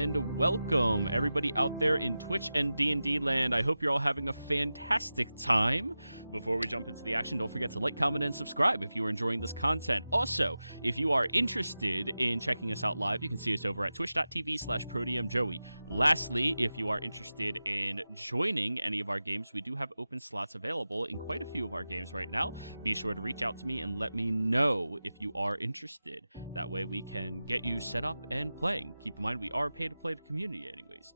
and welcome everybody out there in Twitch and D&D land. I hope you're all having a fantastic time. Before we jump into the action, don't forget to like, comment, and subscribe if you are enjoying this content. Also, if you are interested in checking us out live, you can see us over at twitch.tv/ProdiumJoey. Lastly, if you are interested in joining any of our games, we do have open slots available in quite a few of our games right now. Be sure to reach out to me and let me know if you are interested. That way we can get you set up and playing. Keep in mind, we are a pay-to-play community anyways.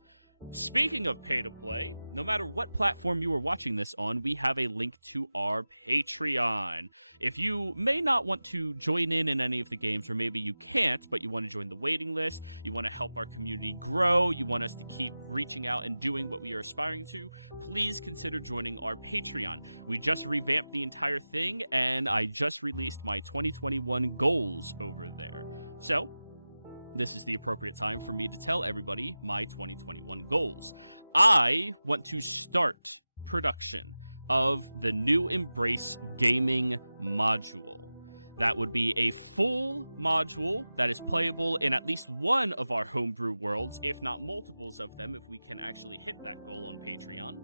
Speaking of pay-to-play, no matter what platform you are watching this on, we have a link to our Patreon. If you may not want to join in any of the games, or maybe you can't, but you want to join the waiting list, you want to help our community grow, you want us to keep reaching out and doing what we are aspiring to, please consider joining our Patreon. We just revamped the entire thing, and I just released my 2021 goals over there. So, this is the appropriate time for me to tell everybody my 2021 goals. I want to start production of the new Embrace gaming module. That would be a full module that is playable in at least one of our homebrew worlds, if not multiples of them, if we can actually hit that goal on Patreon.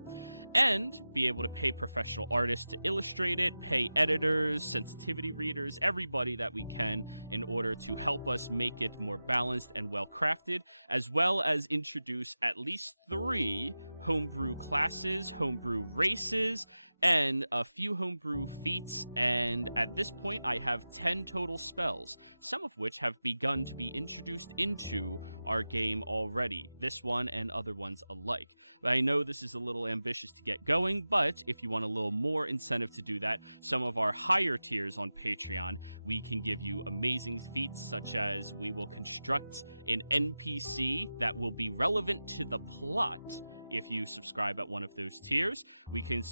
And be able to pay professional artists to illustrate it, pay editors, sensitivity readers, everybody that we can in order to help us make it more balanced and well-crafted, as well as introduce at least 3 homebrew classes, homebrew races, and a few homebrew feats, and at this point I have 10 total spells, some of which have begun to be introduced into our game already, this one and other ones alike. I know this is a little ambitious to get going, but if you want a little more incentive to do that, some of our higher tiers on Patreon, we can give you amazing feats, such as we will construct an NPC that will be relevant to the plot if you subscribe at one of those tiers. We can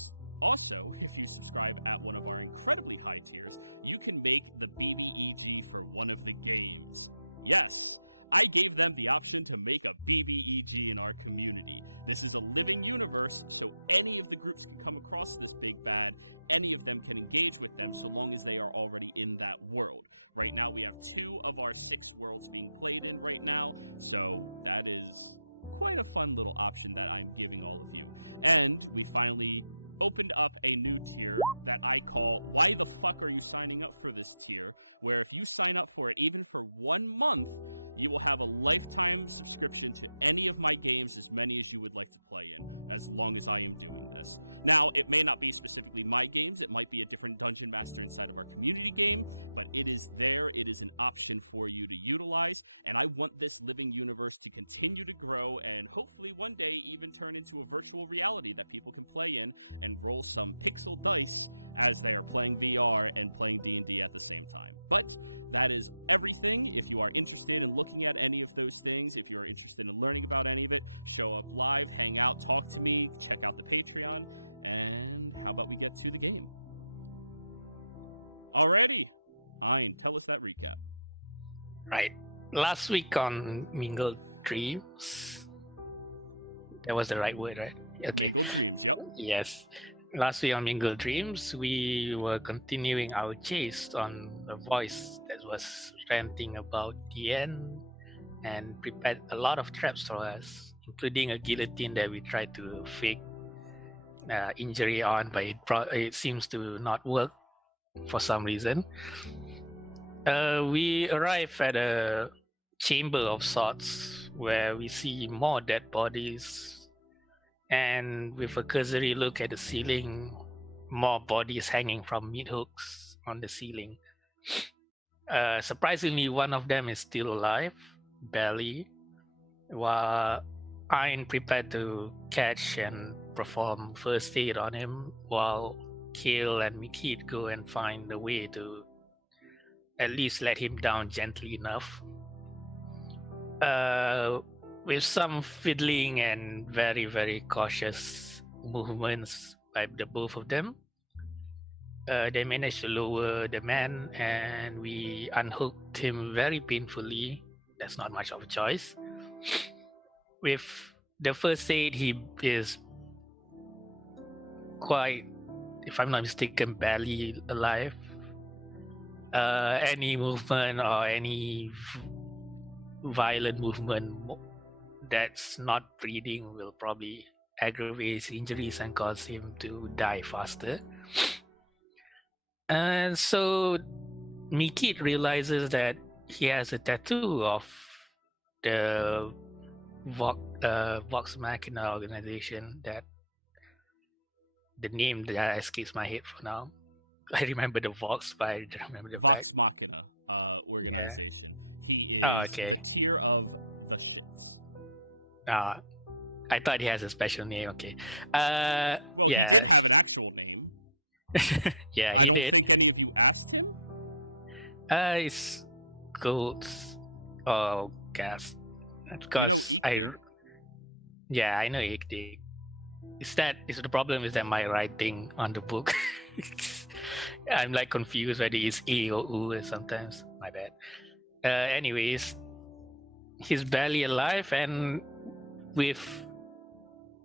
also, if you subscribe at one of our incredibly high tiers, you can make the BBEG for one of the games. Yes, I gave them the option to make a BBEG in our community. This is a living universe, so any of the groups can come across this big bad, any of them can engage with them so long as they are already in that world. Right now we have 2 of our 6 worlds being played in right now, so that is quite a fun little option that I'm giving all of you. And we finally opened up a new tier that I call Why the Fuck Are You Signing Up for This Tier, where if you sign up for it even for 1 month, you will have a lifetime subscription to any of my games, as many as you would like to play in, as long as I am doing this. Now, it may not be specifically my games, it might be a different dungeon master inside of our community game, but it is there, it is an option for you to utilize, and I want this living universe to continue to grow and hopefully one day even turn into a virtual reality that people can play in and roll some pixel dice as they are playing VR and playing D&D at the same time. But that is everything. If you are interested in looking at any of those things, if you are interested in learning about any of it, show up live, hang out, talk to me, check out the Patreon, and how about we get to the game? Alrighty, Ein, tell us that recap. Right. Last week on Mingled Dreams, that was the right word, right? Okay. Mingled Dreams, yep. Yes. Last week on Mingled Dreams, we were continuing our chase on the voice that was ranting about the end and prepared a lot of traps for us, including a guillotine that we tried to fake injury on, but it seems to not work for some reason. We arrive at a chamber of sorts where we see more dead bodies, and with a cursory look at the ceiling, more bodies hanging from meat hooks on the ceiling. Surprisingly, one of them is still alive, barely, while Ein prepared to catch and perform first aid on him, while Kale and Mikit go and find a way to at least let him down gently enough. With some fiddling and very, very cautious movements by the both of them, they managed to lower the man, and we unhooked him very painfully. That's not much of a choice. With the first aid, he is quite, if I'm not mistaken, barely alive. Any movement or any violent movement that's not breeding will probably aggravate his injuries and cause him to die faster. And so Mikit realizes that he has a tattoo of the Vox Machina organization, that the name that escapes my head for now. I remember the Vox, but I don't remember the Vox back. Machina organization. He is okay. the tier of the shits. I thought he has a special name. Okay. Well, yeah. he did have an actual name. Yeah. I don't did. think any of you asked him. It's Goats. Oh, gas. You know Ikdig. Yeah, I know Ikdig. Is the problem is that my writing on the book, I'm like confused whether it's E or U sometimes. My bad. Anyways, he's barely alive, and with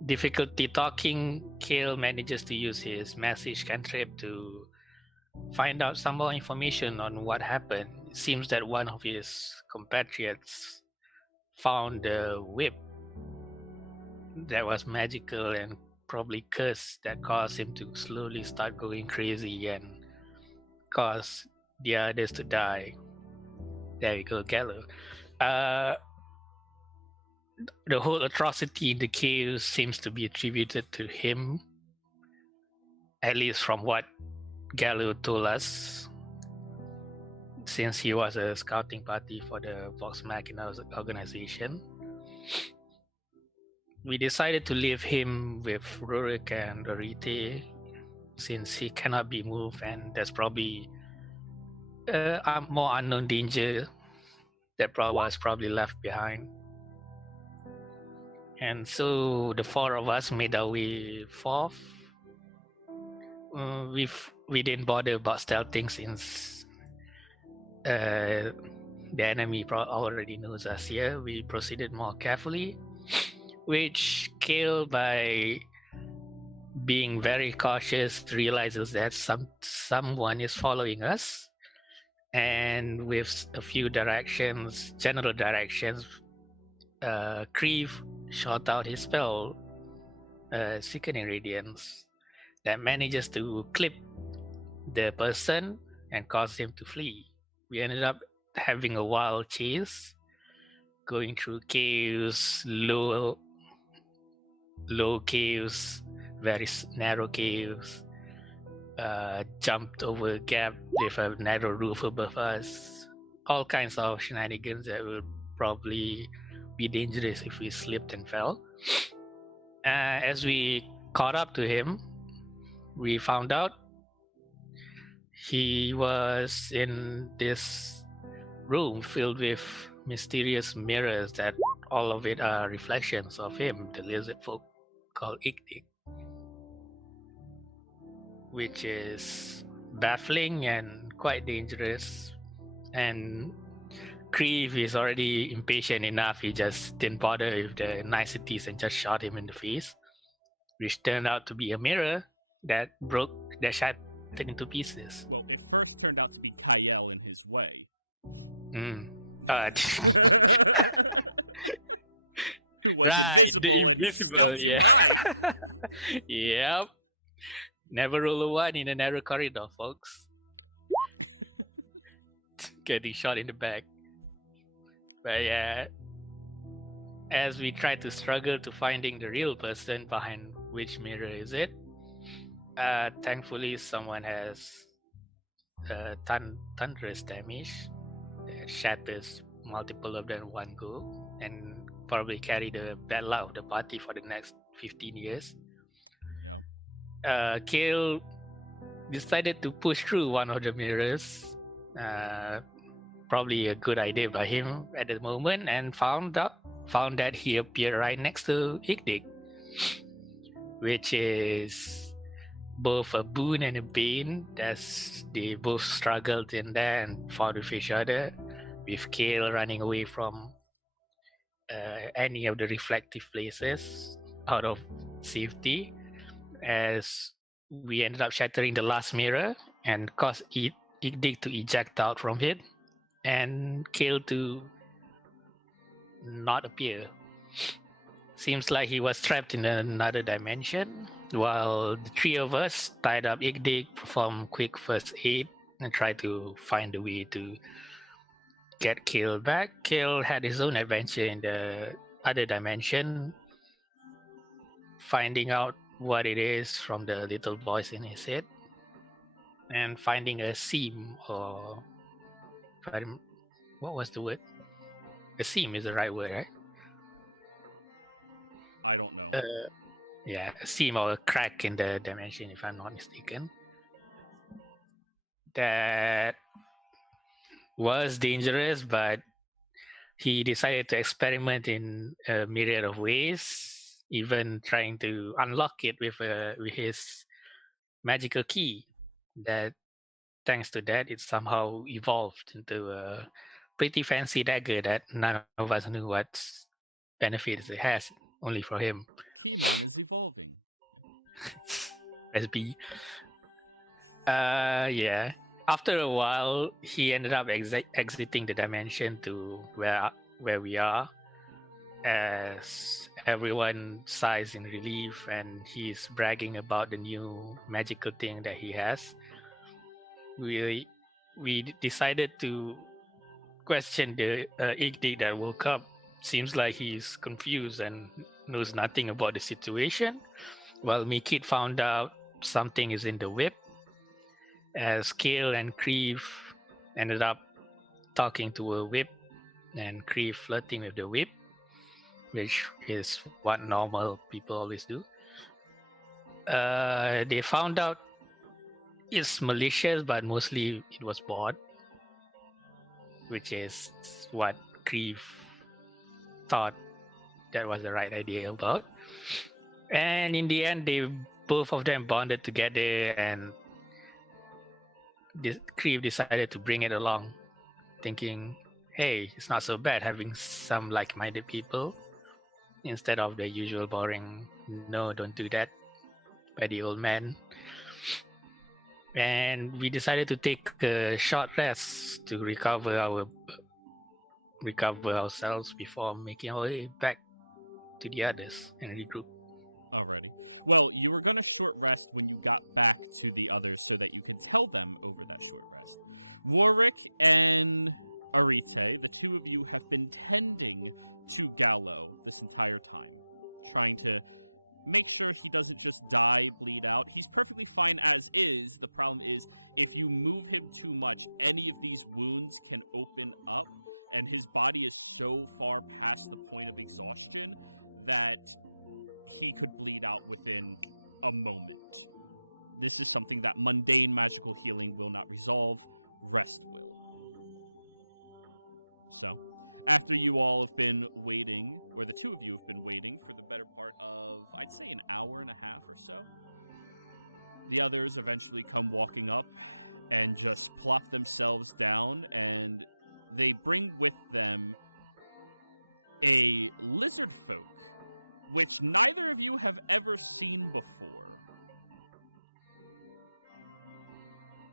difficulty talking, Kale manages to use his message cantrip to find out some more information on what happened. It seems that one of his compatriots found a whip that was magical and probably cursed, that caused him to slowly start going crazy and cause the others to die. There we go, Gallo. The whole atrocity in the caves seems to be attributed to him, at least from what Gallo told us, since he was a scouting party for the Vox Machina organization. We decided to leave him with Rurik and Dorite, since he cannot be moved and there's probably a more unknown danger that was probably left behind. And so the four of us made our way forth. We didn't bother about stealthing, since the enemy already knows us here. We proceeded more carefully, which Kale, by being very cautious, realizes that someone is following us, and with a few general directions, Kriv shot out his spell, Sickening Radiance, that manages to clip the person and cause him to flee. We ended up having a wild chase, going through caves, low caves, very narrow caves, jumped over a gap with a narrow roof above us, all kinds of shenanigans that would probably be dangerous if we slipped and fell. As we caught up to him, we found out he was in this room filled with mysterious mirrors that all of it are reflections of him, the lizard folk called Iktig, which is baffling and quite dangerous. And Kriv is already impatient enough. He just didn't bother with the niceties and just shot him in the face, which turned out to be a mirror that shattered into pieces. Well, it first turned out to be Kyle in his way. Who was invisible and stealth too high. Yep. Never roll a 1 in a narrow corridor, folks. Getting shot in the back. But yeah, as we try to struggle to finding the real person behind which mirror is it, thankfully someone has thunderous damage that shatters multiple of them in one go, and probably carry the bad luck of the party for the next 15 years. Yeah. Kale decided to push through one of the mirrors. Probably a good idea by him at the moment, and found that he appeared right next to Ikdig, which is both a boon and a bane, as they both struggled in there and fought with each other, with Kale running away from any of the reflective places out of safety, as we ended up shattering the last mirror and caused Ikdig to eject out from it, and Kale to not appear. Seems like he was trapped in another dimension, while the three of us tied up Igdig, performed quick first aid, and tried to find a way to get Kale back. Kale had his own adventure in the other dimension, finding out what it is from the little voice in his head, and finding a seam, or what was the word? A seam is the right word, right? I don't know. Yeah, a seam or a crack in the dimension, if I'm not mistaken. That was dangerous, but he decided to experiment in a myriad of ways, even trying to unlock it with his magical key. That, thanks to that, it somehow evolved into a pretty fancy dagger that none of us knew what benefits it has, only for him. Keymon is evolving. SB. Yeah. After a while, he ended up exiting the dimension to where we are, as everyone sighs in relief, and he's bragging about the new magical thing that he has. We decided to question the Igdig that woke up. Seems like he's confused and knows nothing about the situation. While Mikit found out something is in the whip, as Kale and Krieve ended up talking to a whip, and Krieve flirting with the whip, which is what normal people always do. They found out it's malicious, but mostly it was bought, which is what Krieve thought that was the right idea about. And in the end, both of them bonded together, and Krieve decided to bring it along, thinking, hey, it's not so bad having some like-minded people instead of the usual boring, no, don't do that, by the old man. And we decided to take a short rest to recover ourselves before making our way back to the others and regroup. Alrighty. Well, you were going to short rest when you got back to the others so that you could tell them over that short rest. Warwick and Arite, the two of you have been tending to Gallo this entire time, trying to make sure he doesn't just die, bleed out. He's perfectly fine as is. The problem is, if you move him too much, any of these wounds can open up, and his body is so far past the point of exhaustion that he could bleed out within a moment. This is something that mundane magical healing will not resolve. Rest will. So, after you all have been waiting, or the two of you have been waiting for the better part of, I'd say, an hour and a half or so, the others eventually come walking up and just plop themselves down, and they bring with them a lizard folk, which neither of you have ever seen before.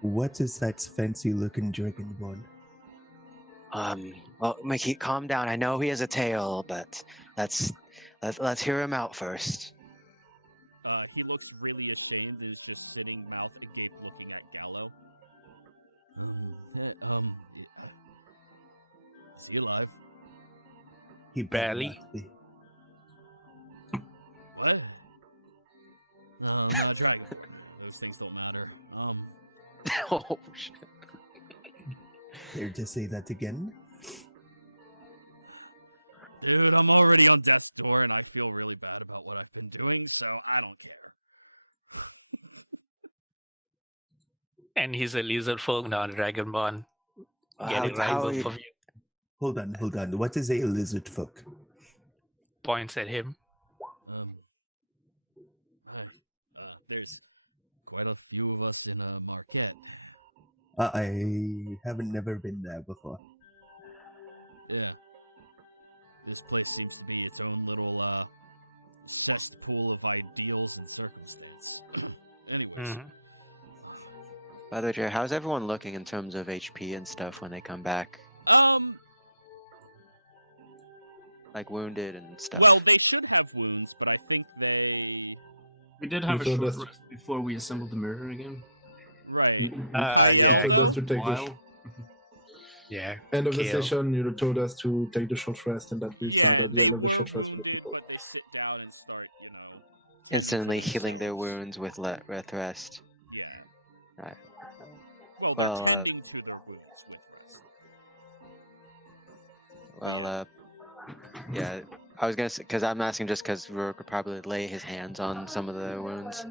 What is that fancy-looking dragonborn? Well, Mickey, calm down. I know he has a tail, but let's hear him out first. He looks really ashamed and is just sitting mouth agape looking at Gallo. Is he alive? He Barely. must be. What? No, I'm not Dragonborn. Those things don't matter. Oh shit! Dare to say that again? Dude, I'm already on death's door and I feel really bad about what I've been doing, so I don't care. And he's a lizard folk, not a dragonborn. Getting rival for you. Hold on. What is a lizard folk? Points at him. Hi. There's quite a few of us in Marquette. I haven't never been there before. Yeah. This place seems to be its own little cesspool of ideals and circumstance. Anyways. By the way, Jerry, how's everyone looking in terms of HP and stuff when they come back? like wounded and stuff. Well, they should have wounds, but I think they... We did have a So short that's- rest before we assembled the mirror again. Right. Uh, Kyle, yeah, So though? just to take the While. Yeah. end of the Kill. session, you told us to take the short rest, and that we Yeah, found at the they end of the were short rest. wounded, but they sit down and start, tending to Instantly healing their themselves. wounds with rest. Yeah. Right. Well, they're Well, tending to their wounds with rest. But Well, yeah, I was gonna say, because I'm asking just because Rourke could probably lay his hands on some of the wounds.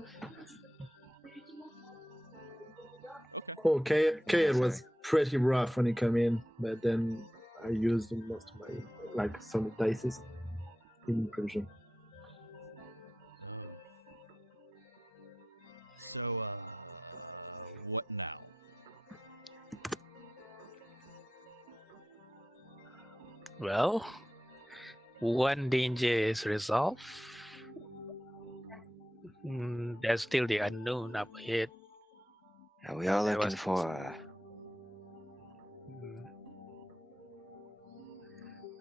Okay. Oh, Kale was pretty rough when he came in, but then I used most of my some dices in prevision. So, what now? Well, one danger is resolved. There's still the unknown up ahead. Yeah, we are There looking was- for.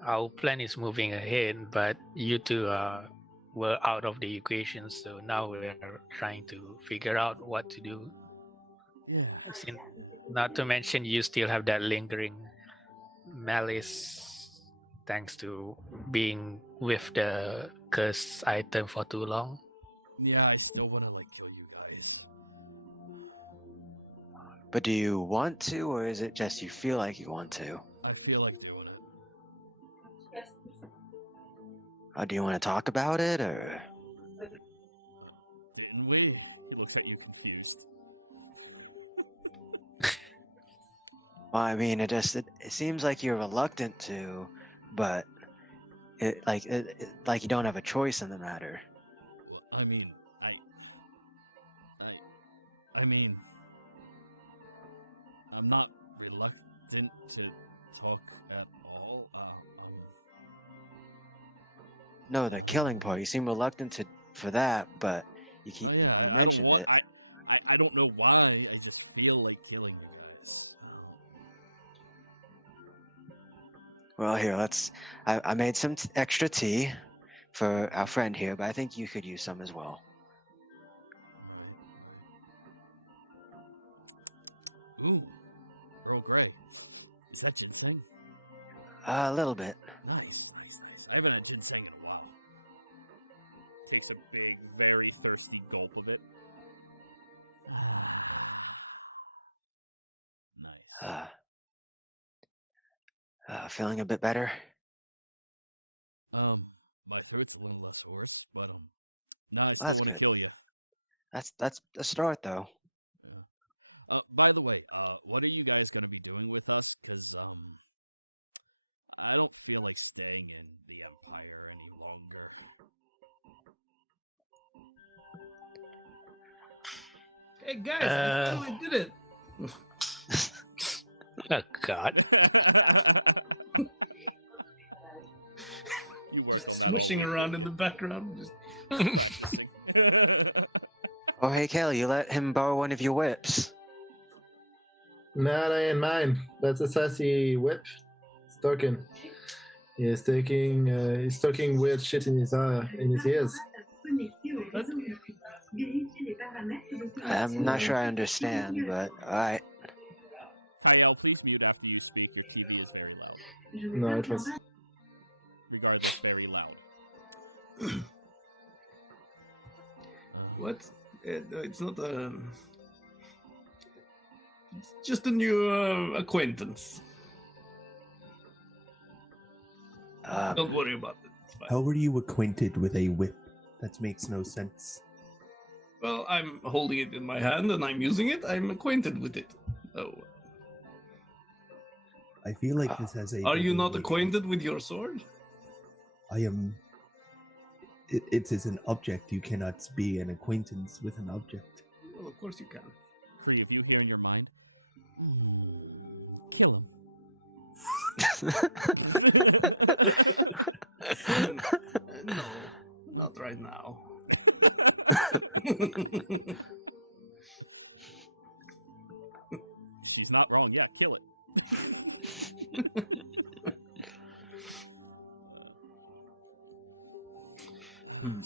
Our plan is moving ahead, but you two were out of the equation, so now we're trying to figure out what to do. Yeah. Not to mention, you still have that lingering malice, thanks to being with the cursed item for too long. Yeah, I still want to, kill you guys. But do you want to, or is it just you feel like you want to? I feel like doing it. Do you want to talk about it, or? Didn't we? He looks at you confused. Well, I mean, it seems like you're reluctant to, but like you don't have a choice in the matter. Well, I mean, I mean, I'm not reluctant to talk at all. No, the killing part. You seem reluctant for that, but you keep. Oh yeah, I don't mentioned want. it. I don't know why. I just feel like killing you guys. Well, here, I made some extra tea for our friend here, but I think you could use some as well. Right. Ooh, Earl Grey. Is that ginseng? A little bit. Nice. I haven't had ginseng in a while. Takes a big, very thirsty gulp of it. Nice. Feeling a bit better? My throat's a little less hoarse, but no, I still That's want to good. kill you. That's a start, though. Yeah. By the way, what are you guys gonna be doing with us? 'Cause I don't feel like staying in the Empire any longer. Hey guys, we totally did it. Oh God! You worked on that all Swishing week. around in didn't the background. Just... you? Practicing. Oh, hey, Kale, you let him borrow one of your whips. Nah, that ain't mine. That's a sassy whip. It's talking. He's talking weird shit in his ears. I'm not sure I understand, but alright. Kyle, please mute after you speak. Your TV is very loud. No, it was. Regardless, very loud. What? No, it's not a. It's just a new acquaintance. Don't worry about it. It's fine. How were you acquainted with a whip? That makes no sense. Well, I'm holding it in my hand and I'm using it. I'm acquainted with it. Oh, I feel like this has a. are you not double acquainted with your sword? I am. It is an object. You cannot be an acquaintance with an object. Well, of course you can. Kree, if you hear in your mind, kill him. No, not right now. She's not wrong. Yeah, kill it.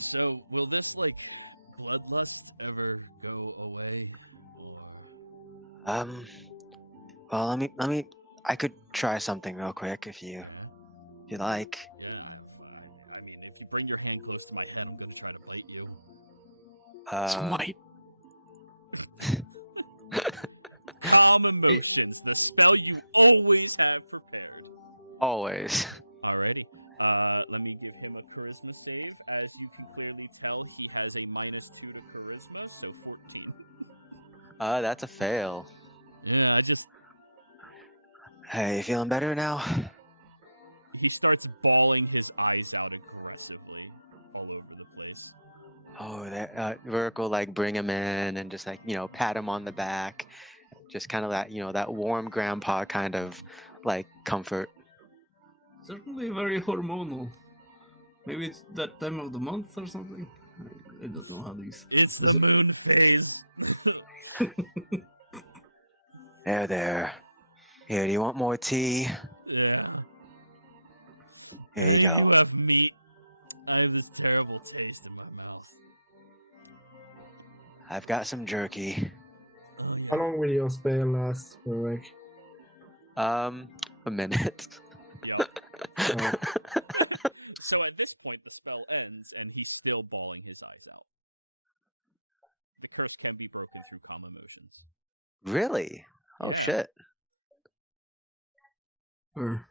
So, will this, like, bloodlust ever go away? Or... Well, I could try something real quick if you like. Yeah, I mean, if you bring your hand close to my head, I'm gonna try to bite you. Smite. Calm emotions, the spell you always have prepared. Always. Alrighty. Let me give him a charisma save. As you can clearly tell, he has a -2 to charisma, so 14. That's a fail. Yeah, Hey, you feeling better now? He starts bawling his eyes out aggressively all over the place. Oh, Rourke will like bring him in and just like, pat him on the back. Just kind of that, that warm grandpa kind of like comfort. Certainly very hormonal. Maybe it's that time of the month or something. I don't know how these. It's the moon phase. There. Here, do you want more tea? Yeah. Here Any you of go. you have meat? I have this terrible taste in my mouth. I've got some jerky. Oh yeah. How long will your spell last, Rick? A minute. Yep. So at this point, the spell ends, and he's still bawling his eyes out. The curse can be broken through calm emotions. Really? Oh Yeah. shit. Or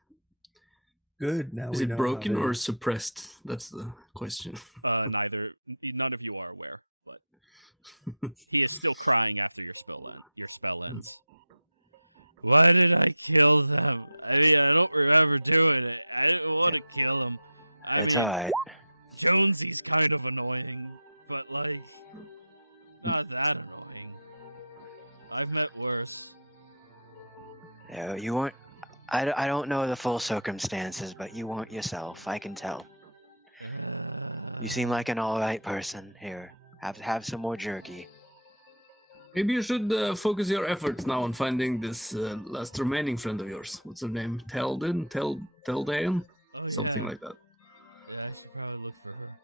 Good. Now is we it know broken how to- or suppressed? That's the question. Neither. None of you are aware, but he is still crying after your spell ends. Why did I kill them? I mean, I don't remember doing it. I didn't want to kill them. It's alright. Jonesy's kind of annoying, but, like, not that annoying. I've met worse. No, you weren't. I don't know the full circumstances, but you weren't yourself. I can tell. You seem like an alright person. Here, have some more jerky. Maybe you should focus your efforts now on finding this last remaining friend of yours. What's her name? Tal'Dain? Oh, Something like that. Yeah, I should probably look for her.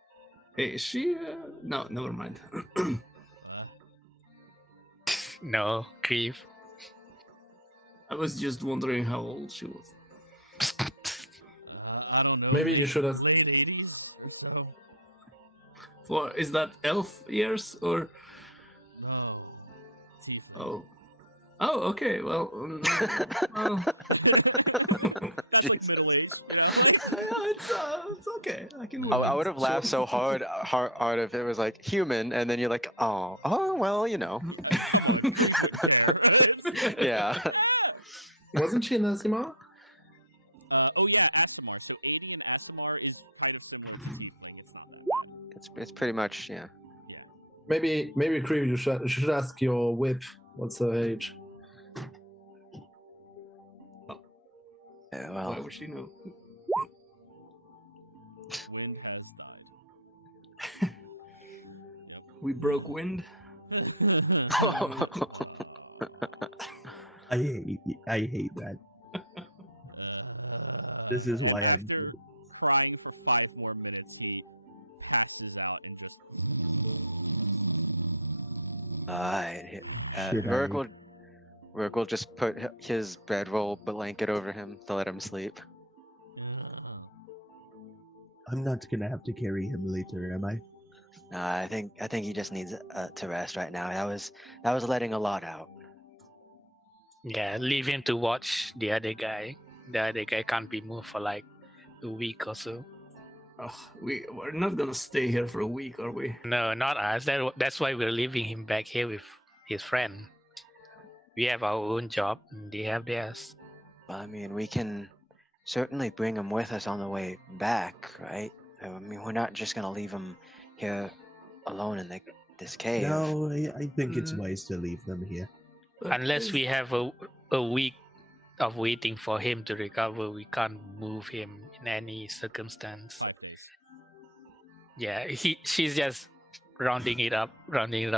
Hey, is she? No, never mind. No, grief. I was just wondering how old she was. I don't know, Maybe you should have- late 80s or so. Is that elf years or? No, tiefling. Oh, okay. Well, That's like middle age, like. it's okay. I can. I would have laughed so hard if it was like human, and then you're like, oh, well, Come on, Grief wouldn't care. Yeah. Wasn't she in Asimar? Oh yeah, Aasimar. So 80 and Aasimar is kind of similar to tiefling. It's not that bad. It's pretty much, yeah. Maybe Kriv, you should ask your whip what's her age. Yeah, Why well, would she know? Wind has died. We broke wind. I hate that. This is and why after crying for 5 more minutes, he passes out and just. Alright. Should Rourke will just put his bedroll blanket over him to let him sleep. I'm not gonna have to carry him later, am I? Nah, I think he just needs to rest right now. That was letting a lot out. Yeah, leave him to watch the other guy. The other guy can't be moved for like a week or so. Oh, we're not gonna stay here for a week, are we? No, not us. That's why we're leaving him back here with his friend. We have our own job, and they have theirs. Well, I mean, we can certainly bring him with us on the way back, right? I mean, we're not just gonna leave him here alone in this cave. No, I think it's wise to leave them here. Unless we have a week of waiting for him to recover, we can't move him in any circumstance. 5 days. Yeah, she's just rounding it up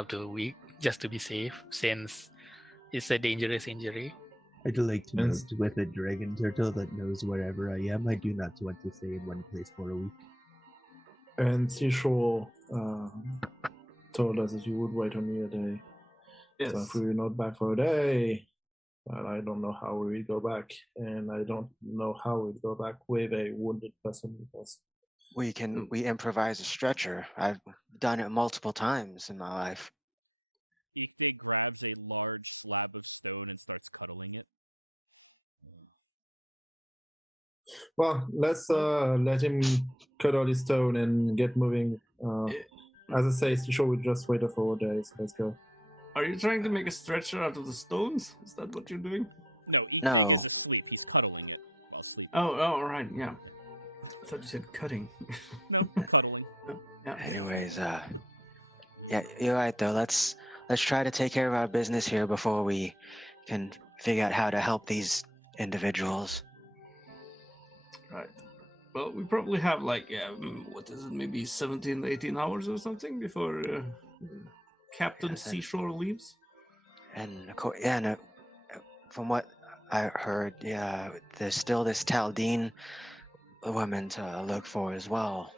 to a week just to be safe, since it's a dangerous injury. I'd like to note Yes. with a dragon turtle that knows wherever I am, I do not want to stay in one place for a week. And Seashore told us that you would wait on me a day. Yes. So if we were not back for a day, well, I don't know how we would go back. And I don't know how we'd go back with a wounded person with us. We improvise a stretcher. I've done it multiple times in my life. Ikde grabs a large slab of stone and starts cuddling it. Well, let's let him cut all his stone and get moving. As I say, Seashore would just wait for 4 days. Let's go. Are you trying to make a stretcher out of the stones? Is that what you're doing? No, Ikdig is asleep. He's cuddling it while sleeping. Oh, right, yeah. I thought you said cutting. No, cuddling. Yeah. Anyways, yeah, you're right though. Let's try to take care of our business here before we can figure out how to help these individuals. Right. Well, we probably have like, what is it, maybe 17, 18 hours or something before Captain Seashore leaves? And from what I heard, there's still this Tal'Dorei woman to look for as well.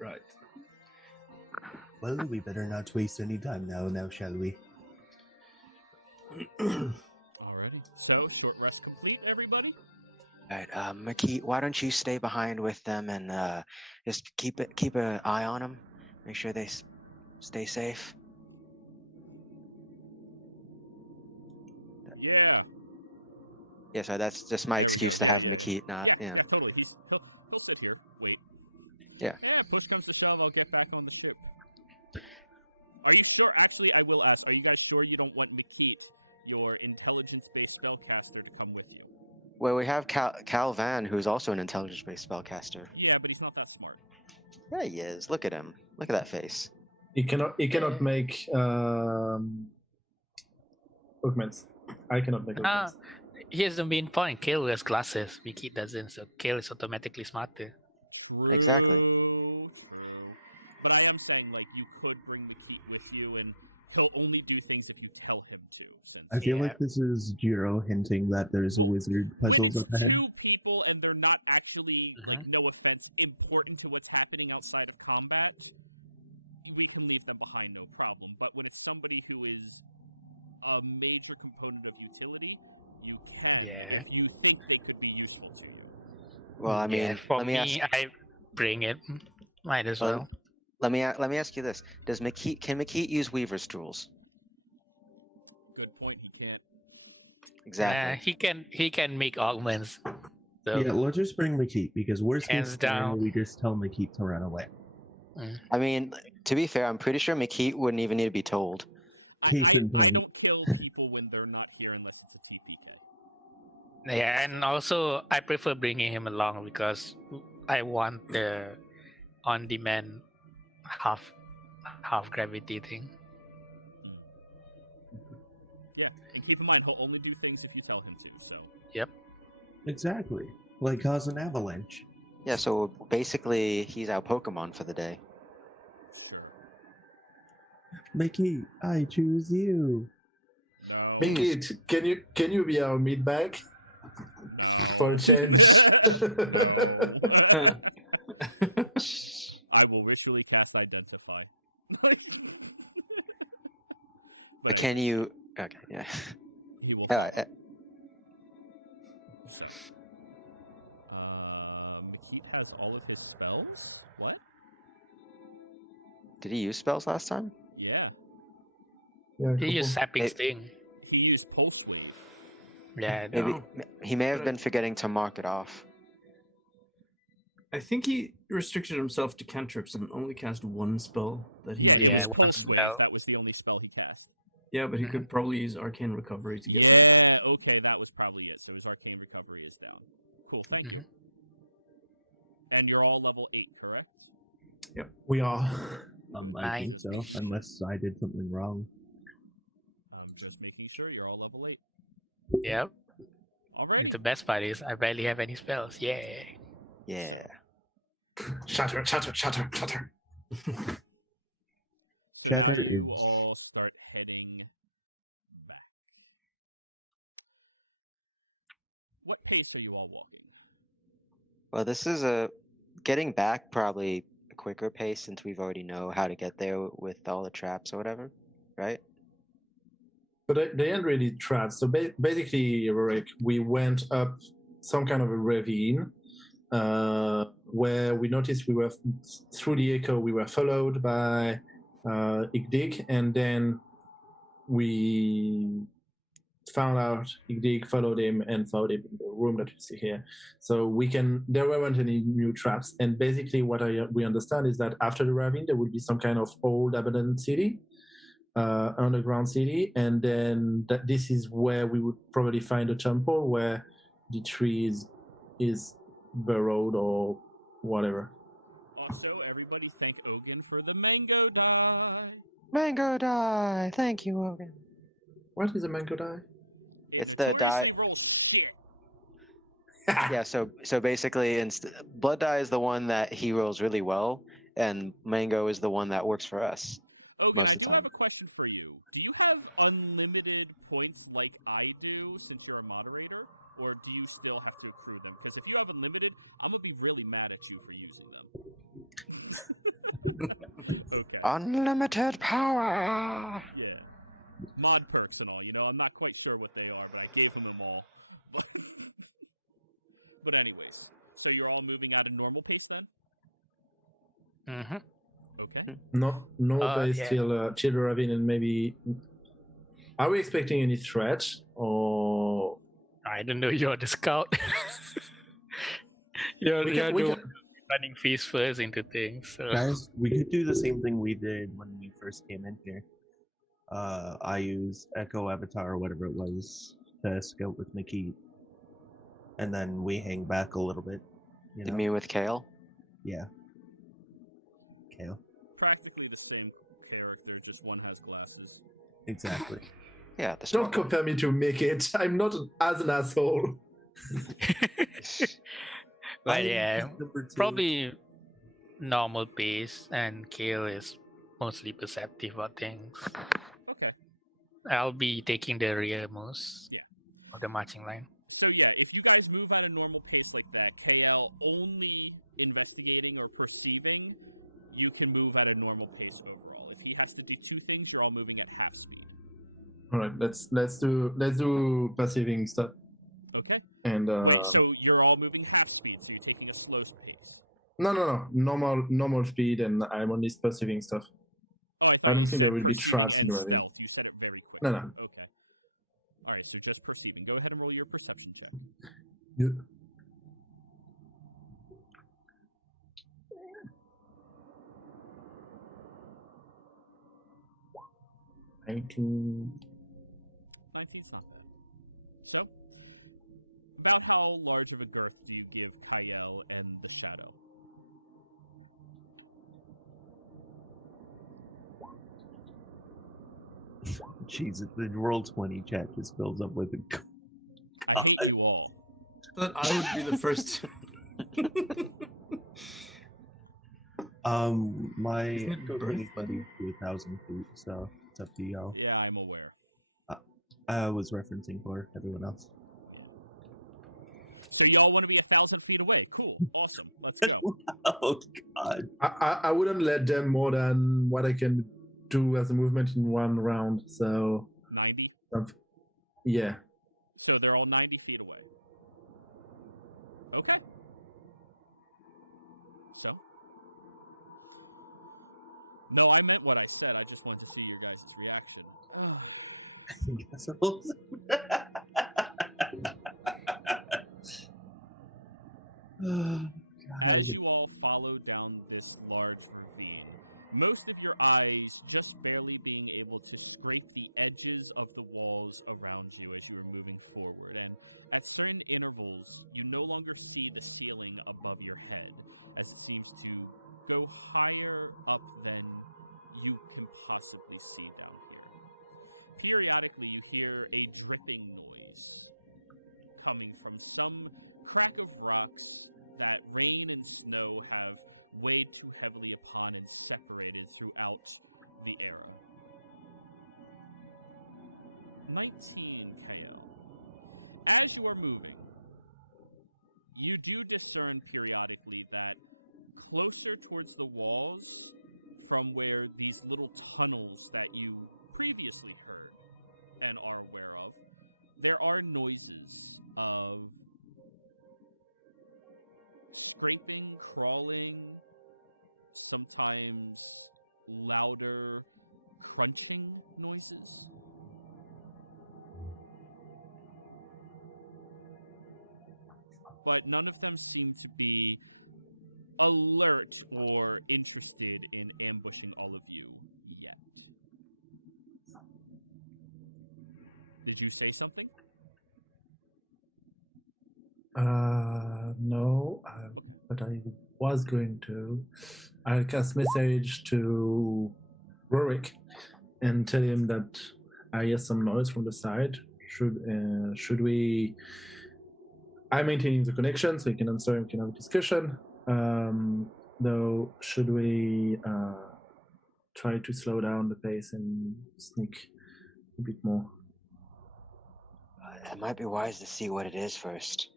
Right. Well, we better not waste any time now, shall we? Alrighty. So, short rest complete, everybody? Alright, Makit, why don't you stay behind with them and just keep an eye on them, make sure they stay safe. Yeah. Yeah, so that's just my There we excuse go. to Yeah, have Makit not. Yeah, totally. He'll sit here. Wait. Yeah. Yeah, push comes to shove, I'll get back on the ship. Are you sure? Actually, I will ask, are you guys sure you don't want Makit, your intelligence-based spellcaster, to come with you? Well, we have Cal Van, who's also an intelligence-based spellcaster. Yeah, but he's not that smart. Yeah, he is. Look at him. Look at that face. He cannot make augments. I cannot make augments. Here's the main point. Kale wears glasses. Mickey doesn't, so Kale is automatically smarter. True. Exactly. True. But I am saying, like, you could bring Makit with you, and he'll only do things if you tell him to. Since I feel like this is Jiro hinting that there's a wizard. When it's puzzles up ahead. two people and they're not actually, like, no offense, important to what's happening outside of combat, we can leave them behind, no problem. But when it's somebody who is a major component of utility, you can, if you think they could be useful to you. Well, I mean, for me, I bring it. Might as well. Let me ask you this: can Makit use Weaver's tools? Good point. He can't. Exactly. He can make augments. So. Yeah, let's just bring Makit, because worst case Hands scenario, down. we just tell Makit to run away. I mean, to be fair, I'm pretty sure Makit wouldn't even need to be told. I don't kill people when they're not here unless it's a TPK. Yeah, and also I prefer bringing him along because I want the on-demand half gravity thing. Yeah, and keep in mind he'll only do things if you tell him to. So. Yep. Exactly. Like cause an avalanche. Yeah, so basically, he's our Pokemon for the day. Sure. Makit, I choose you. No. Makit, can you be our meat bag? No. For a change. No. I will ritually cast Identify. But Can you? Okay, yeah. He will follow. So. Makit has all of his spells? What? Did he use spells last time? Yeah. Yeah, He used Sapping It- Sting. He used Pulse Wave. Yeah, Maybe no. he may have been forgetting to mark it off. I think he restricted himself to cantrips and only cast one spell. Yeah, it was one Pulse Wave. spell. That was the only spell he cast. Yeah, but he could probably use Arcane Recovery to get Yeah, okay, that was probably it. So his Arcane Recovery is down. Cool, thank you. And you're all level 8, correct? we are. Good. I think Just so, making sure. unless I did something wrong. Just making sure you're all level 8. Yep. Alrighty. The best part is I barely have any spells. Yeah. Yeah. So. Shatter. So now Shatter you is- all start heading back. What pace are you all walking? Well, this is getting back probably quicker pace since we've already know how to get there with all the traps or whatever, right? But they aren't really traps. So basically, Rorik, we went up some kind of a ravine where we noticed we were through the echo. We were followed by Igdig, and then we found out Igdig, followed him, and found him in the room that you see here. So there weren't any new traps. And basically, what we understand is that after the ravine, there would be some kind of old abandoned city. Underground city, and then this is where we would probably find a temple where the tree is burrowed or whatever. Also, everybody thank Ogun for the mango die. Mango die! Thank you, Logan. What is a mango die? It It's the notoriously die- rolls shit. Yeah, so basically, Blood Die is the one that he rolls really well, and Mango is the one that works for us. Ogun, Most I of the do time. have a question for you. Do you have unlimited points like I do since you're a moderator? Or do you still have to accrue them? Because if you have unlimited, I'm going to be really mad at you for using them. Okay. Unlimited power! Yeah. Mod perks and all, I'm not quite sure what they are, but I gave him them all. But anyways, so you're all moving at a normal pace then? Mm-hmm. Okay. No, pace yeah. till the ravine, and maybe. Are we expecting any threat or? I don't know. You're the scout. you're doing running face first into things. So. Guys, we could do the same thing we did when we first came in here. I used Echo Avatar or whatever it was to scout with Nikki, and then we hang back a little bit. You mean with Kale? Yeah. Kale. Practically the same character, just one has glasses. Exactly. Yeah, the Don't smart one. compare me to make it. I'm not as an asshole. But yeah, Number 2. probably normal pace, and Kale is mostly perceptive about things. Okay. I'll be taking the rearmost. Yeah. Of the marching line. So yeah, if you guys move at a normal pace like that, KL only investigating or perceiving, you can move at a normal pace overall. If he has to do two things, you're all moving at half speed. All right, let's do perceiving stuff. Okay. And Wait, so you're all moving half speed, so you're taking a slow pace. No, normal speed, and I'm only perceiving stuff. Oh, I thought I you don't think there said will be perceiving traps in and the ravine. stealth. You said it very quick. No. Okay. All right, so just perceiving. Go ahead and roll your perception check. Yeah. $19. 19's not bad. So, about how large of a girth do you give Kyle and the Shadow? Jesus, the roll 20 chat just fills up with a. I hate you all. But I would be the first. My Isn't it good, right? 20 to 1,000 feet, so it's up to y'all. Yeah, I'm aware. I was referencing for everyone else. Yeah. So y'all want to be 1,000 feet away? Cool. Awesome. Let's go. Oh God! I wouldn't let them more than what I can do as a movement in one round. So 90? yeah. So they're all 90 feet away. Okay. So? No, I meant what I said. I just wanted to see your guys' reaction. As you all follow down this large ravine, most of your eyes just barely being able to scrape the edges of the walls around you as you are moving forward, and at certain intervals, you no longer see the ceiling above your head, as it seems to go higher up than you can possibly see down here. Periodically, you hear a dripping noise coming from some crack of rocks that rain and snow have weighed too heavily upon and separated throughout the era. 19 KL. As you are moving, you do discern periodically that closer towards the walls from where these little tunnels that you previously heard and are aware of, there are noises of scraping, crawling, sometimes louder crunching noises. But none of them seem to be alert or interested in ambushing all of you yet. Did you say something? No. Okay. But I was going to. I'll cast message to Rorik and tell him that I hear some noise from the side. Should we? I'm maintaining the connection, so he can answer and we can have a discussion. Though, should we try to slow down the pace and sneak a bit more? It might be wise to see what it is first.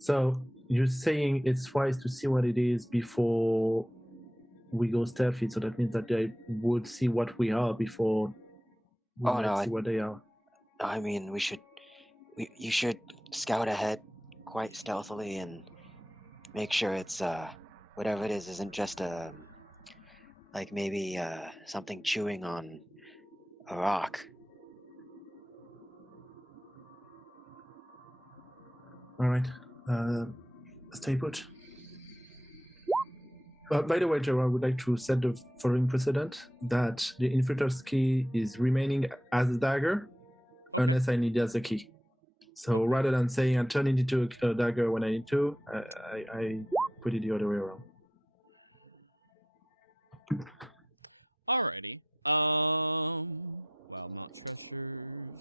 So you're saying it's wise to see what it is before we go stealthy, so that means that they would see what we are before we see what they are. I mean, you should scout ahead quite stealthily and make sure it's whatever it is isn't just like maybe something chewing on a rock. All right, stay put. By the way, Joe, I would like to set the following precedent that the infiltrator's key is remaining as a dagger, unless I need it as a key. So rather than saying I turn it into a dagger when I need to, I put it the other way around. Alrighty. Wildemount treasures.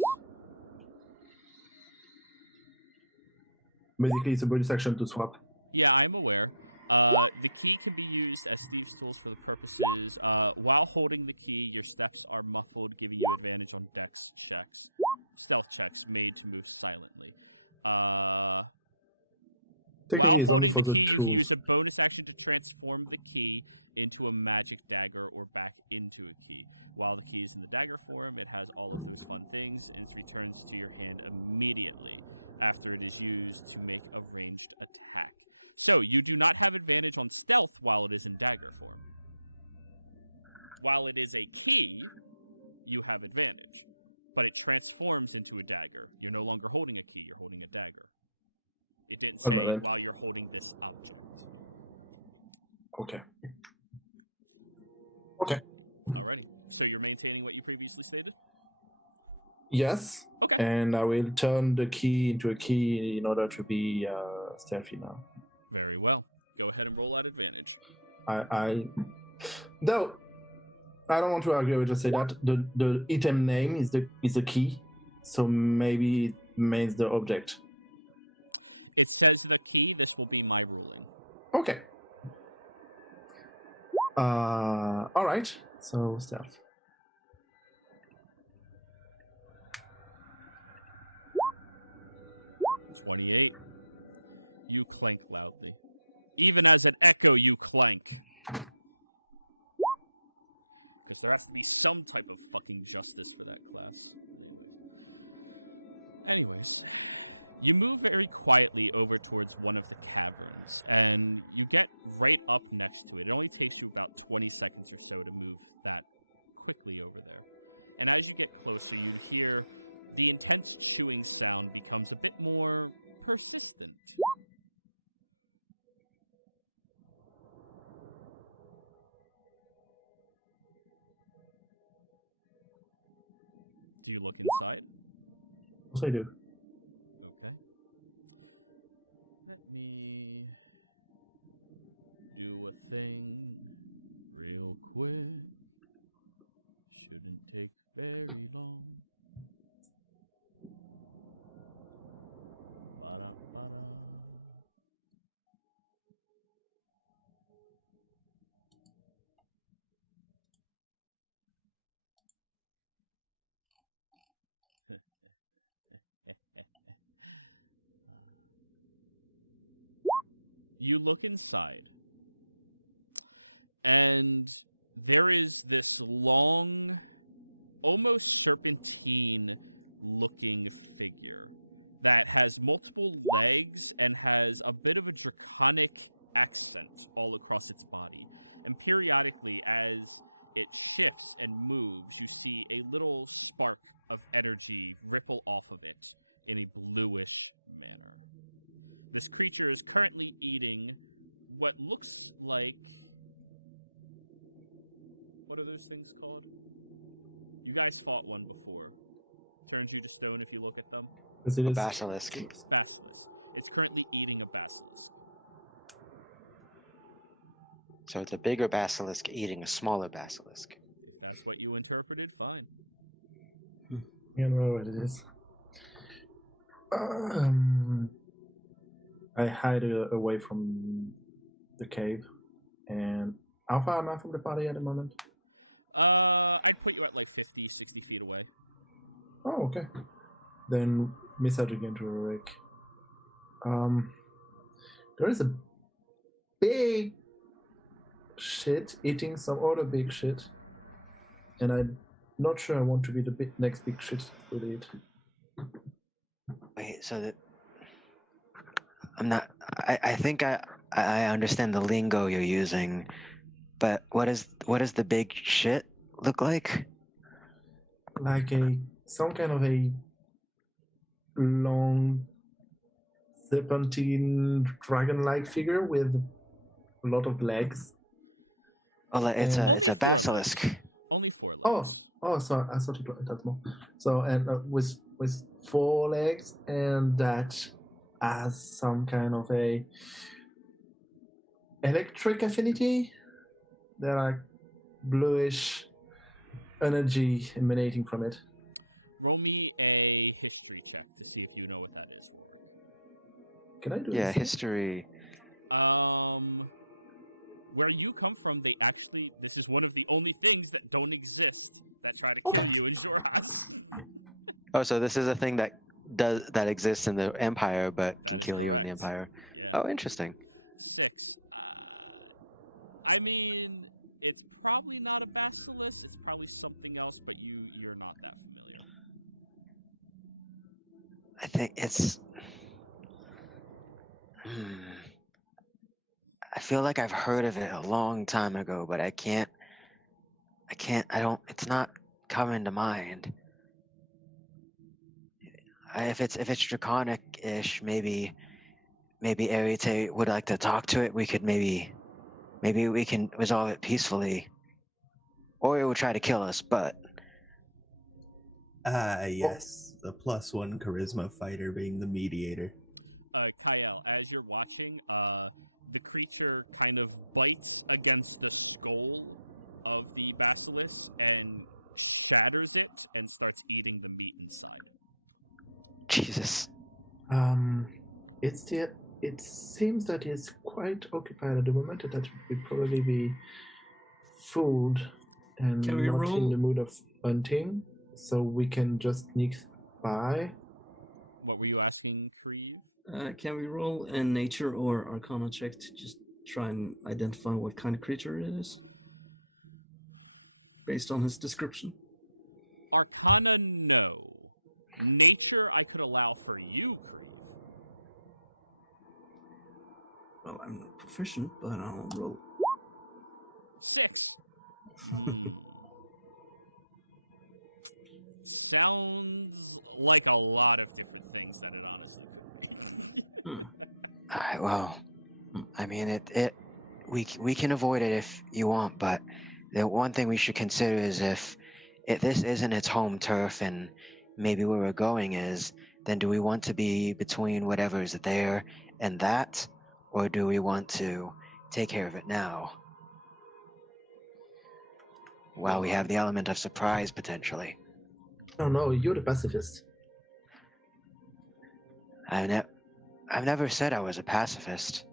Basically, it's a bonus action to swap. Yeah, I'm aware. The key can be used as thieves' tools for the purposes. While holding the key, your steps are muffled, giving you advantage on stealth checks made to move silently. While holding the key, you can use a bonus action to transform the key into a magic dagger or back into a key. While the key is in the dagger form, it has all of those fun things, and it returns to your hand immediately after it is used to make a ranged attack. So, you do not have advantage on stealth while it is in dagger form. While it is a key, you have advantage. But it transforms into a dagger. You're no longer holding a key, you're holding a dagger. It didn't say while you're holding this object. Okay. Alrighty. So you're maintaining what you previously stated? Yes. Okay. And I will turn the key into a key in order to be stealthy now. Very well. Go ahead and roll at advantage. Though I don't want to argue. I will just say that the item name is the key, so maybe it means the object. It says the key. This will be my ruling. Okay. All right. So stealth. 28. You clank loudly. Even as an echo, you clank. Because there has to be some type of fucking justice for that class. Anyways. You move very quietly over towards one of the caverns, and you get right up next to it. It only takes you about 20 seconds or so to move that quickly over there. And as you get closer, you hear the intense chewing sound becomes a bit more persistent. Do you look inside? Yes, I do. Okay. Let me do a thing real quick. Shouldn't take very long. Ba-da-ba-da. You look inside, and there is this long, almost serpentine-looking figure that has multiple legs and has a bit of a draconic accent all across its body. And periodically, as it shifts and moves, you see a little spark of energy ripple off of it in a bluish manner. This creature is currently eating what looks like... What are those things called? You guys fought one before. Turns you to stone if you look at them. Is it A a basilisk. Basilisk. It's currently eating a basilisk. So it's a bigger basilisk eating a smaller basilisk. If that's what you interpreted, fine. You know what it is. I hide away from the cave. And how far am I from the party at the moment? I'd put you at like 50, 60 feet away. Oh, okay. Then miss out again to a rake. There is a big shit eating some other big shit. And I'm not sure I want to be the next big shit to eat. Wait, so that I'm not. I think I understand the lingo you're using, but what does the big shit look like? Like some kind of a long serpentine dragon-like figure with a lot of legs. Oh, it's Only a 4 basilisk. legs. Only 4 legs. Oh, sorry, I thought it was more. So, and with 4 legs, and that has some kind of a electric affinity. There are bluish energy emanating from it. Roll me a history check to see if you know what that is, Rorik. Can I do Yeah, this? history. Where you come from, this is one of the only things that don't exist that try to kill you in Jorhas. Oh, so this is a thing that exists in the Empire, but That can is kill you in correct. the Empire. Yeah. Oh, interesting. 6. I mean, it's probably not a basilisk. It's probably something else, but you're not that familiar. I think it's. I feel like I've heard of it a long time ago, but I don't. It's not coming to mind. If it's draconic-ish, maybe Arete would like to talk to it. We could maybe we can resolve it peacefully, or it would try to kill us. But Yes, the +1 charisma fighter being the mediator. Kyle, as you're watching, the creature kind of bites against the skull of the basilisk and shatters it and starts eating the meat inside. Jesus. It seems that it's quite occupied at the moment, and that would probably be fooled and Can we not roll? in the mood of hunting, so we can just sneak by. What were you asking, Kreve? Can we roll a nature or arcana check to just try and identify what kind of creature it is? Based on his description. Arcana, no. Nature, I could allow for you, Kreve. Well, I'm not proficient, but I'll roll. 6. Sounds like a lot of different things that it honestly could be. Well, I mean, we can avoid it if you want, but the one thing we should consider is if this isn't its home turf and maybe where we're going is, then do we want to be between whatever's there and that, or do we want to take care of it now? While we have the element of surprise potentially. No, you're the pacifist. I've never said I was a pacifist.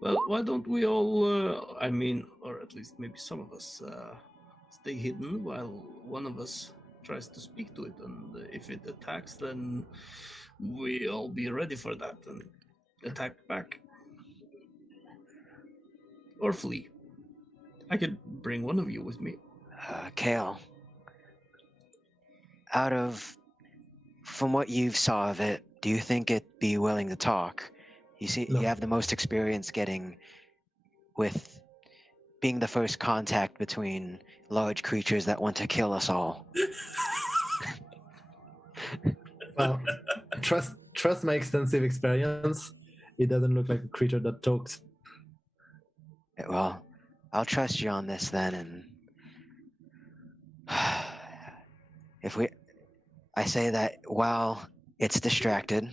Well, why don't we all, or at least maybe some of us, stay hidden while one of us tries to speak to it, and if it attacks, then we all be ready for that and attack back. or flee. I could bring one of you with me. Kale, from what you've saw of it, do you think it'd be willing to talk? No. You have the most experience with being the first contact between large creatures that want to kill us all. Well, trust my extensive experience. It doesn't look like a creature that talks. Well, I'll trust you on this then, and I say that while it's distracted,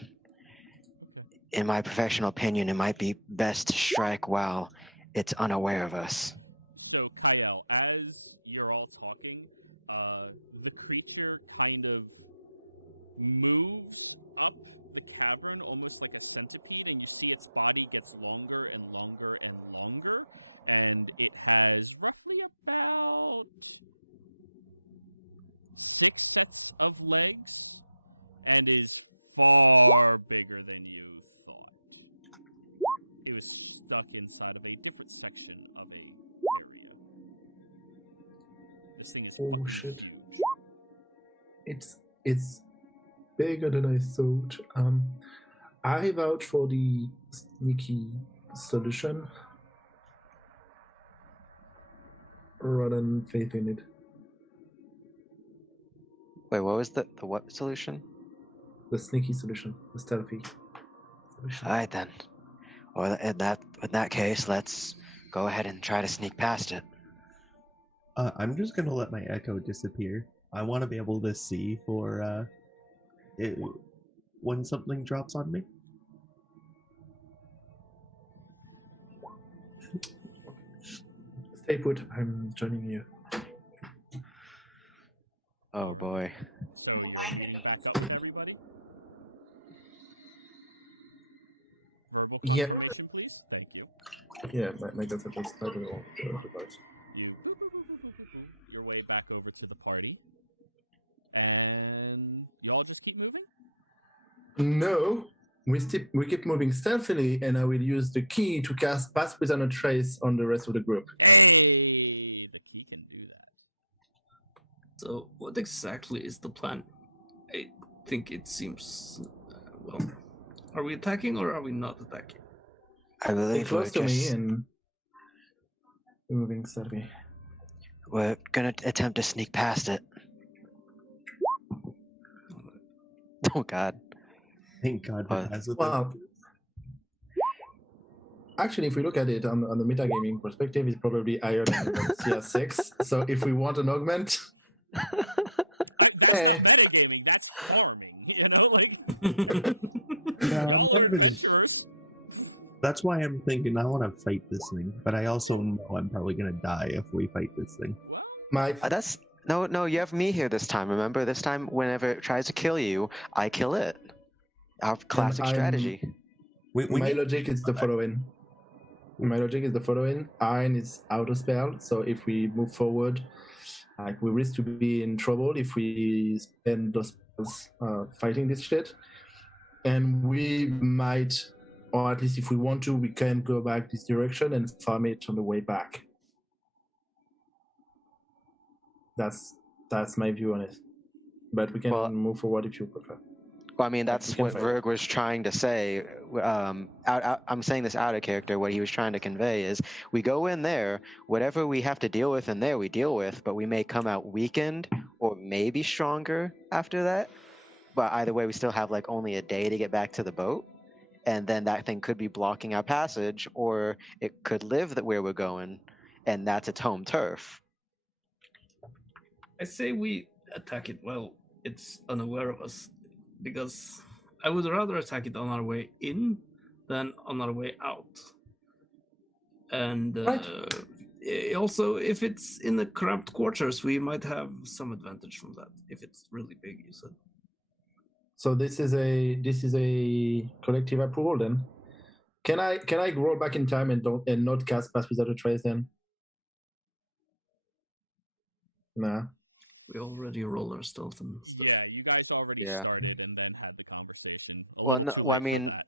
Okay. in my professional opinion, it might be best to strike while it's unaware of us. So, Kyle, as you're all talking, the creature kind of moves up the cavern almost like a centipede, and you see its body gets longer and longer and longer, and it has roughly about 6 sets of legs and is far bigger than you thought. It was stuck inside of a different section of a area. This thing is fucking shit. huge. It's bigger than I thought. I vouch for the sneaky solution rather than faith in it. Wait, what was the what solution? The sneaky solution, the stealthy solution. Alright then. Well, in that case, let's go ahead and try to sneak past it. I'm just gonna let my echo disappear. I want to be able to see for when something drops on me. Stay put. I'm joining you. Oh Alright. boy. So you're meeting back up with everybody? Verbal Yeah. confirmation, please. Thank you. Yeah, make that just I don't know. You boop, boop, boop, boop, boop, boop, boop, your way back over to the party. And you all just keep moving? No, we keep moving stealthily, and I will use the key to cast Pass Without a Trace on the rest of the group. Hey! The key can do that. So, what exactly is the plan? I think it seems... well, are we attacking or are we not attacking? I Stay believe close to me and we're moving stealthily. we're gonna attempt to sneak past it. Oh god. Thank God that has a Well, actually, if we look at it on the metagaming perspective, it's probably higher than CS6. So if we want an augment, That's not Hey. metagaming, that's farming, you know? Like, y'all are adventurers. That's why I'm thinking I want to fight this thing, but I also know I'm probably gonna die if we fight this thing. Well, That's... No, you have me here this time, remember? This time, whenever it tries to kill you, I kill it. Our classic strategy. my logic is the following. Iron is out of spell, so if we move forward, like we risk to be in trouble if we spend those spells fighting this shit. And we might, or at least if we want to, we can go back this direction and farm it on the way back. That's my view on it. But we can move forward if you prefer. Well, I mean, that's what fight. Verg was trying to say. I'm saying this out of character. What he was trying to convey is we go in there, whatever we have to deal with in there, we deal with, but we may come out weakened or maybe stronger after that. But either way, we still have like only a day to get back to the boat. And then that thing could be blocking our passage, or it could live where we're going, and that's its home turf. I say we attack it while it's unaware of us, because I would rather attack it on our way in than on our way out. And also, if it's in the cramped quarters, we might have some advantage from that. If it's really big, you said. So this is a collective approval then. Can I roll back in time and not cast Pass Without a Trace then? Nah. We already rolled our stealth and stuff. yeah, you guys already Yeah. started and then had the conversation. A Well, little no- too well, I late for mean, that.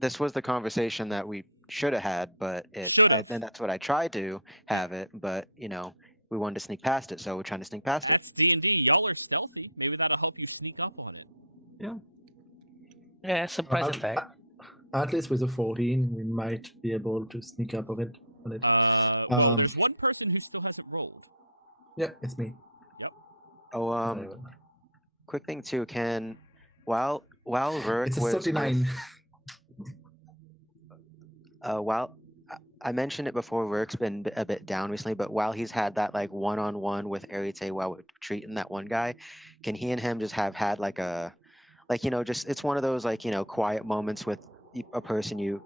this was the conversation that we should have had, but Should've. and that's what I tried to have it, but you know, we wanted to sneak past it, so we're trying to sneak past That's D&D. Y'all are stealthy. Maybe that'll help you sneak up on it. Yeah, surprise At- attack. At least with a 14, we might be able to sneak up on it. Well, there's one person who still hasn't rolled. Yeah, it's me. it. Oh, quick thing too, while Rourke It's a was 39. while I mentioned it before, Rourke's been a bit down recently, but while he's had that like one-on-one with Arite while we're treating that one guy, can he and him just have had like a, like, you know, just, it's one of those like, you know, quiet moments with a person you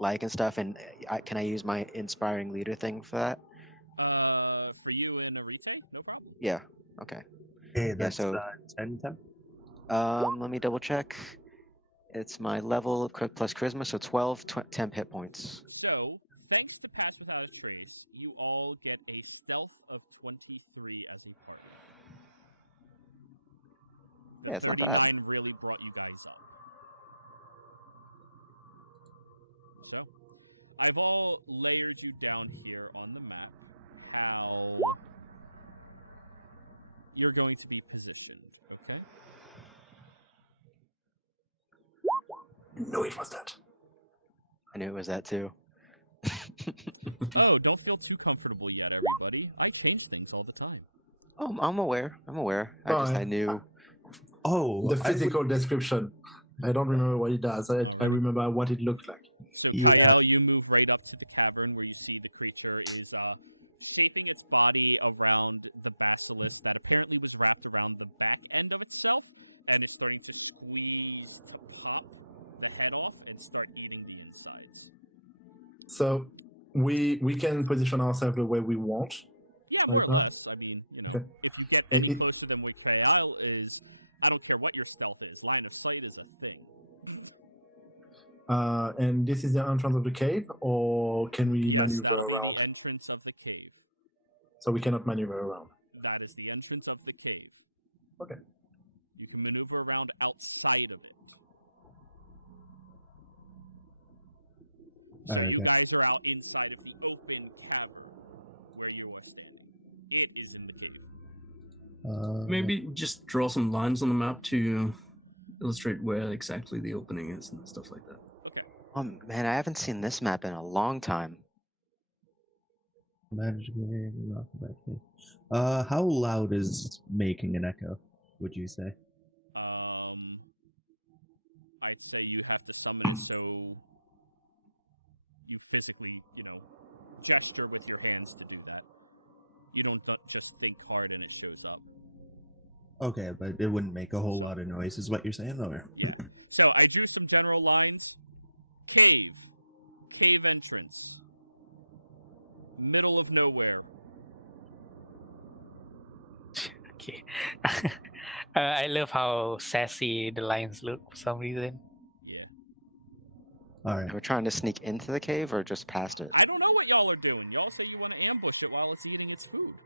like and stuff, and can I use my inspiring leader thing for that? For you and Arite, no problem. Yeah. Okay. Hey, that's so 10 temp. let me double check. It's my level plus charisma, so 12 temp hit points. So, thanks to Pass Without a Trace, you all get a stealth of 23 as a party. The Yeah, it's not bad. 39 really brought you guys up. So, I've all layered you down here on the map how you're going to be positioned, okay? No, it was that. I knew it was that too. Oh, don't feel too comfortable yet, everybody. I change things all the time. Oh, I'm aware. I knew. Oh, The physical description. I don't remember what it does. I remember what it looked like. So, Yeah. Kyle, you move right up to the cavern where you see the creature is shaping its body around the basilisk that apparently was wrapped around the back end of itself and is starting to squeeze to pop the head off and start eating the insides. So we can position ourselves the way we want. Yeah, more or Okay. less. I mean, you know, Okay. if you get any closer than where Kyle is, I don't care what your stealth is. Line of sight is a thing. And this is the entrance of the cave, or can we? Yes, maneuver that'll be around? the entrance of the cave. So we cannot maneuver around. That is the entrance of the cave. Okay. You can maneuver around outside of it. So you Okay. guys are out inside of the open cavern where you are standing. It is in the cave. Maybe just draw some lines on the map to illustrate where exactly the opening is and stuff like that. Okay. Oh man, I haven't seen this map in a long time. How loud is making an echo, would you say? I'd say you have to summon it so you physically, you know, gesture with your hands to do that. You don't just think hard and it shows up. Okay, but it wouldn't make a whole So- lot of noise, is what you're saying, though? Yeah. So I drew some general lines. Cave. Cave entrance. Middle of nowhere. Okay. I love how sassy the lines look for some reason. Yeah. All right. We're trying to sneak into the cave or just past it? I don't know what y'all are doing. Y'all say you want to ambush it while it's eating its food.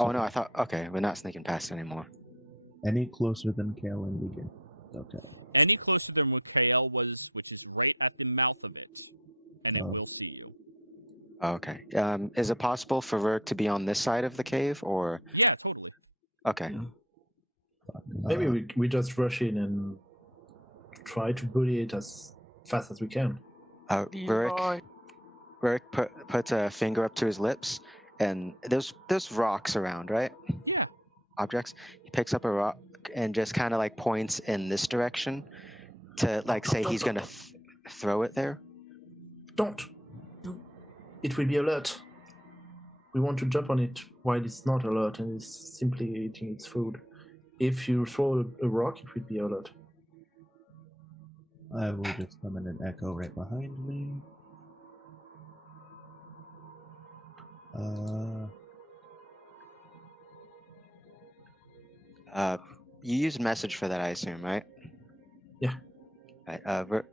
Oh no, I thought, okay, we're not sneaking past it anymore. Any closer than Kale and Vegan? Okay. Any closer than where Kael was, which is right at the mouth of it, and it Oh. will see you. Okay. Is it possible for Rourke to be on this side of the cave, or? Yeah, totally. Okay. Yeah. Maybe we just rush in and try to bully it as fast as we can. Rourke puts a finger up to his lips, and there's rocks around, right? Yeah. Objects. He picks up a rock and just kind of like points in this direction to like say he's gonna throw it there. Don't. It will be alert. We want to jump on it while it's not alert and it's simply eating its food. If you throw a rock, it will be alert. I will just come in and echo right behind me. You used message for that, I assume, right? Yeah. Right.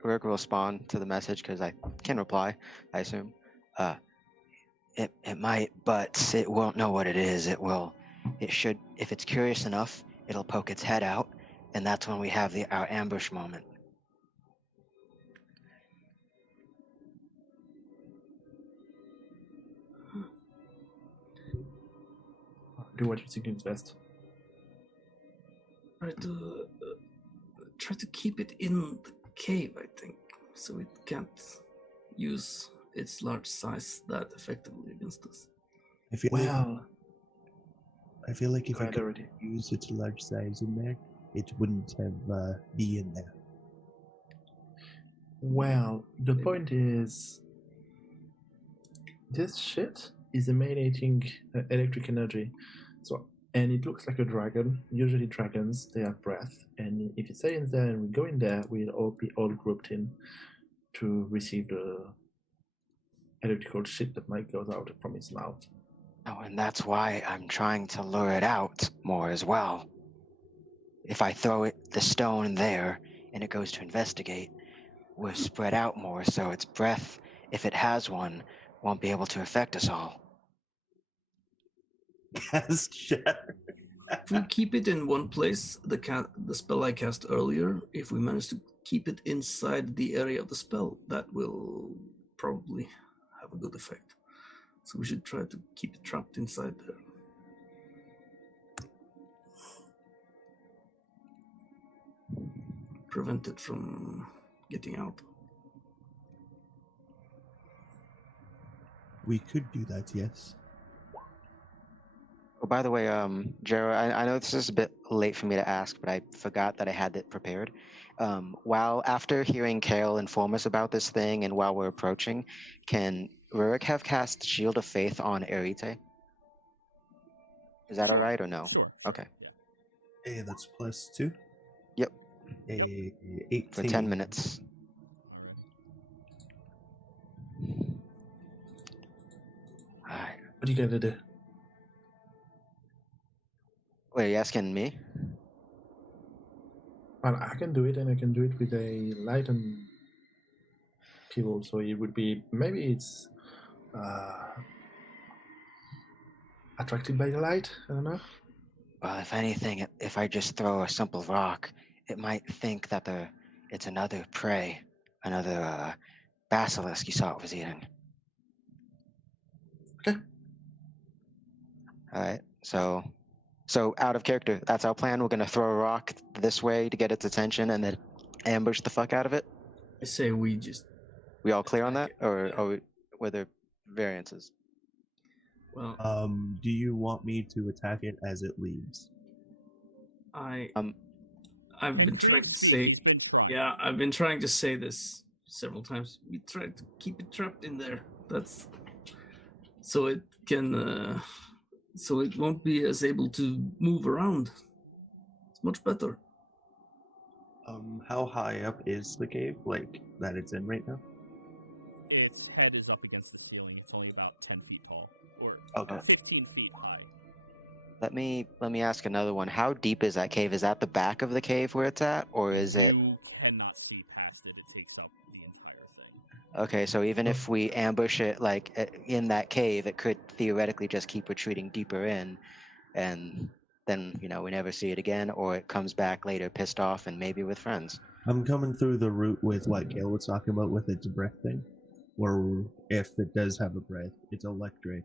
Rourke will respond to the message because I can reply, I assume. It might, but it won't know what it is. It should, if it's curious enough, it'll poke its head out, and that's when we have our ambush moment. do what you think is best. Try to keep it in the cave, I think, so it can't use its large size that effectively against us. I feel like if Go I ahead, could already. use its large size in there, it wouldn't have be in there. Well, the point is, this shit is emanating electric energy. So, and it looks like a dragon. Usually dragons, they have breath. And if it stays in there and we go in there, we'll all be all grouped in to receive the electrical shit that might go out from its mouth. Oh, and that's why I'm trying to lure it out more as well. If I throw the stone there and it goes to investigate, we're spread out more, so its breath, if it has one, won't be able to affect us all. Cast shatter. If we keep it in one place, the spell I cast earlier, if we manage to keep it inside the area of the spell, that will probably have a good effect. So we should try to keep it trapped inside there. Prevent it from getting out. We could do that, yes. Oh, by the way, Jero, I know this is a bit late for me to ask, but I forgot that I had it prepared. While after hearing Kale inform us about this thing and while we're approaching, can Rurik have cast Shield of Faith on Erite? Is that Sure. alright or no? Sure. Okay. Yeah. Hey, that's +2. Yep. Yep. 18. For 10 minutes. Alrighty. Alright. What are you gonna do? Wait, are you asking me? Well, I can do it, and I can do it with a light and people. So it would be maybe it's attracted by the light. I don't know. Well, if anything, if I just throw a simple rock, it might think that it's another prey, another basilisk you saw it was eating. Okay. Alright, so out of character, that's our plan. We're gonna throw a rock this way to get its attention and then ambush the fuck out of it. I say we just. We all clear on that? attack it. Or Yeah. were there variances? Well, Do you want me to attack it as it leaves? I've Can been trying Creve to speak? say- He's been trying. Yeah, I've been trying to say this several times. We tried to keep it trapped in there. That's so it can, so it won't be as able to move around. It's much better. How high up is the cave, like, that it's in right now? Its head is up against the ceiling. It's only about 10 feet tall, or Okay. 15 feet high. Let me ask another one. How deep is that cave? Is that the back of the cave where it's at? Or is it... You cannot see past it. It takes up the entire thing. Okay, so even if we ambush it, like, in that cave, it could theoretically just keep retreating deeper in, and then, you know, we never see it again, or it comes back later pissed off and maybe with friends. I'm coming through the route with what Gale was talking about with its breath thing. Where if it does have a breath, it's electric.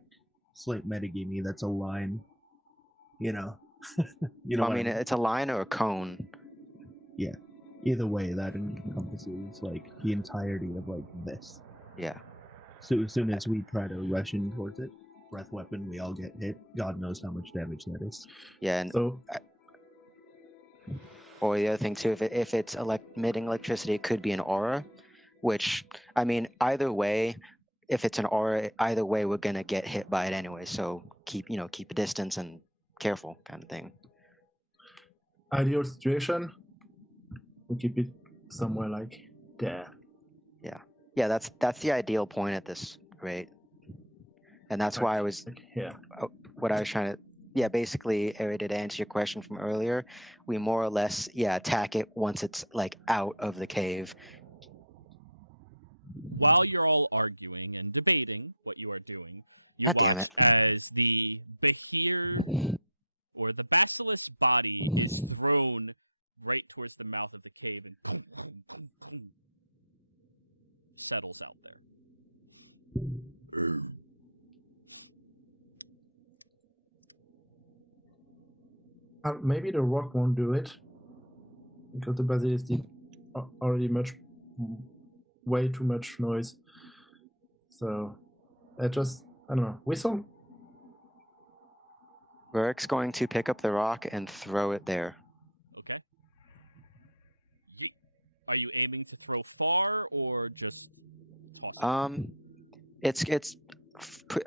Slight metagamey, that's a line. You know. You know Well, I what mean, it's a line or a cone. Yeah. Either way, that encompasses, like, the entirety of, like, this. Yeah. So as soon as we try to rush in towards it, breath weapon, we all get hit. God knows how much damage that is. Yeah, and So or the other thing too, if it's emitting electricity, it could be an aura, which, I mean, either way, if it's an aura, either way, we're gonna get hit by it anyway. So keep a distance and careful, kind of thing. ideal situation, we keep it somewhere like there. Yeah, that's the ideal point at this rate, and that's why I was Like here. what I was trying to. Yeah, basically, Eric, to answer your question from earlier, we more or less, attack it once it's, like, out of the cave. While you're all arguing and debating what you are doing, you God damn watch it. as the Behir, or the basilisk body, is thrown right towards the mouth of the cave and settles out there. Maybe the rock won't do it because the basilisk did already way too much noise. So I don't know. Whistle. Rurik's going to pick up the rock and throw it there. Okay. Yeet. Are you aiming to throw far or just toss it?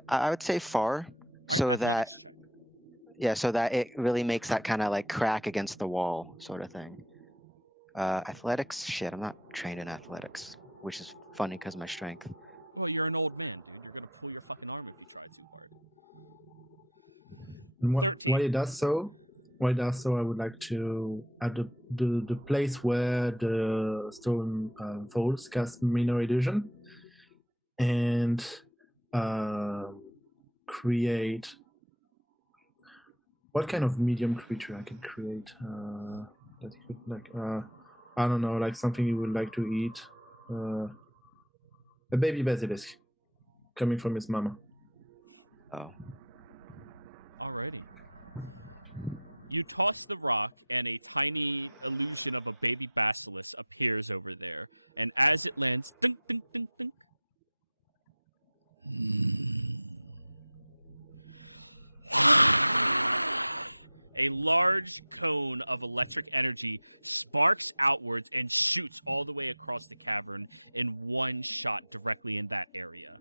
I would say far, All so right, that athletics check. so that it really makes that kind of like crack against the wall sort of thing. Athletics, shit, I'm not trained in athletics, which is funny because of my strength. Well, you're an old man, dude. You're gonna pull your fucking arm if you try too hard. 13. While it does so, I would like to at the place where the stone falls, cast minor illusion, and create. What kind of medium creature I can create? That could I don't know, like something you would like to eat. A baby basilisk coming from his mama. Oh. Alrighty. You toss the rock, and a tiny illusion of a baby basilisk appears over there. And as it lands, dunk, dunk, dunk, dunk. A large cone of electric energy sparks outwards and shoots all the way across the cavern in one shot directly in that area,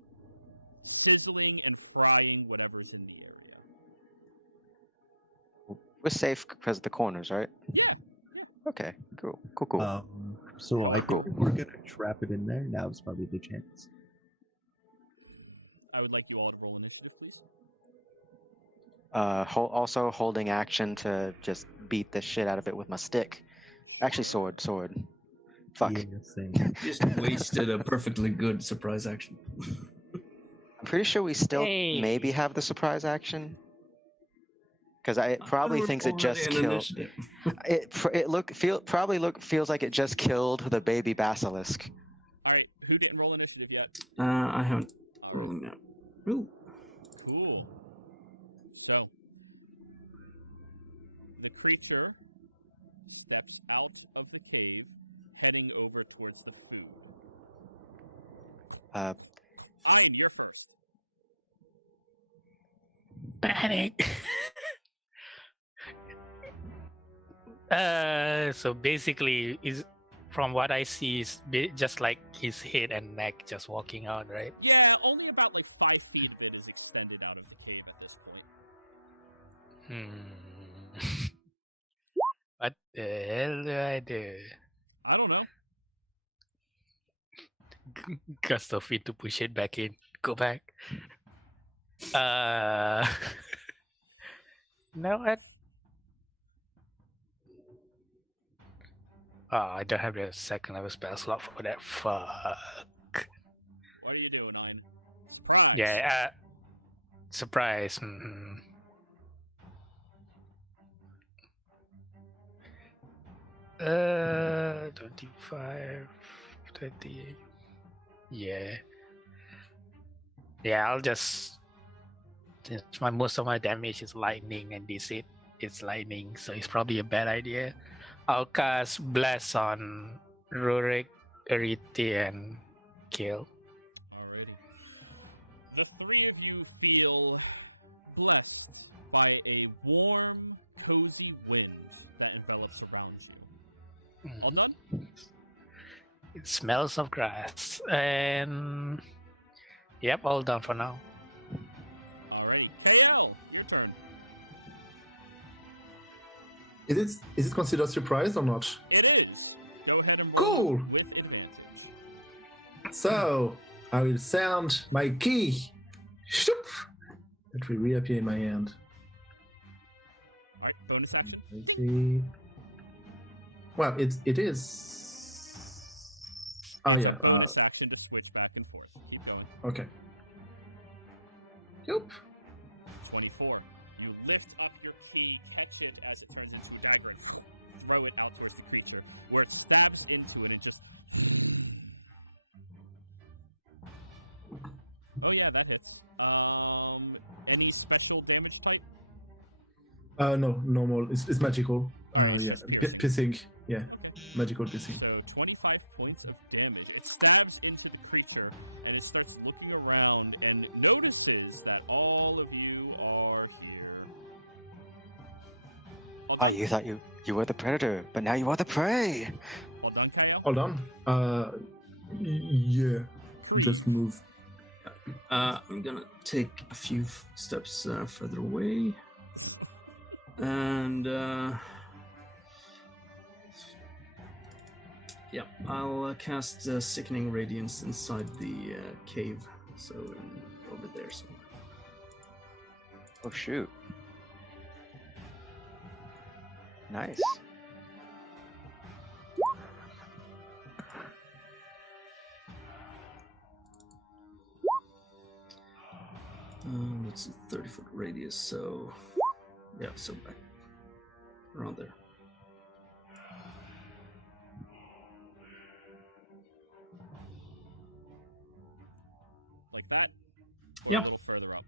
sizzling and frying whatever's in the area. We're safe because of the corners, right? Yeah. Okay, cool. So However- we're gonna trap it in there. Now's probably the chance. I would like you all to roll initiative, please. Also holding action to just beat the shit out of it with my stick. Actually, sword. Fuck. Yeah, same. Just wasted a perfectly good surprise action. I'm pretty sure we still Hey. maybe have the surprise action. Because it probably We're thinks it just already in killed. initiative. Feels like it just killed the baby basilisk. All right, who didn't roll initiative yet? I haven't. All right, rolled yet. Ooh. cool. So, the creature steps out of the cave, heading over towards the food. Ein, you're first. Panic. So basically, from what I see, is just like his head and neck just walking out, right? Yeah, only about like 5 feet of it is extended out of the cave at this point. What the hell do I do? I don't know. Gust of feet to push it back in. Go back. No, what? Oh, I don't have the second level spell slot for that. Fuck. What are you doing, Ein? Surprise! Yeah, surprise. 25, 30. Yeah. Yeah, I'll just. Since most of my damage is lightning, and this it's lightning, so it's probably a bad idea. I'll cast Bless on Rurik, Ariti, and Kill. Alrighty. The three of you feel blessed by a warm, cozy wind that envelops around you. All done? It smells of grass. And yep, all done for now. Alrighty. KL, your turn. Is it considered surprise or not? It is. Go ahead and roll Cool. with advantage. So I will sound my key. Shoop! It will reappear in my hand. Alright, bonus action. Ding. Key. Well, it is. It's a bonus action to switch back and forth. Keep going. Okay. Yep. 24. You lift up your key, catch it as it turns into a dagger, and throw it out towards the creature, where it stabs into it and just... Oh yeah, that hits. Any special damage type? No, normal. It's magical. All right, it's just piercing. Piercing. Yeah, Okay. magical piercing. So 25 points of damage. It stabs into the creature, and it starts looking around and notices that all of you are here. All Oh, done? you thought you were the predator, but now you are the prey. All done, Kyle? Hold on. Yeah. Kriv. Just move. I'm gonna take a few steps further away, and yeah, I'll cast Sickening Radiance inside the cave, so over there somewhere. Oh shoot. Nice. It's a 30-foot radius, so yeah, so back around there. Like that? Or Yeah. a little further up?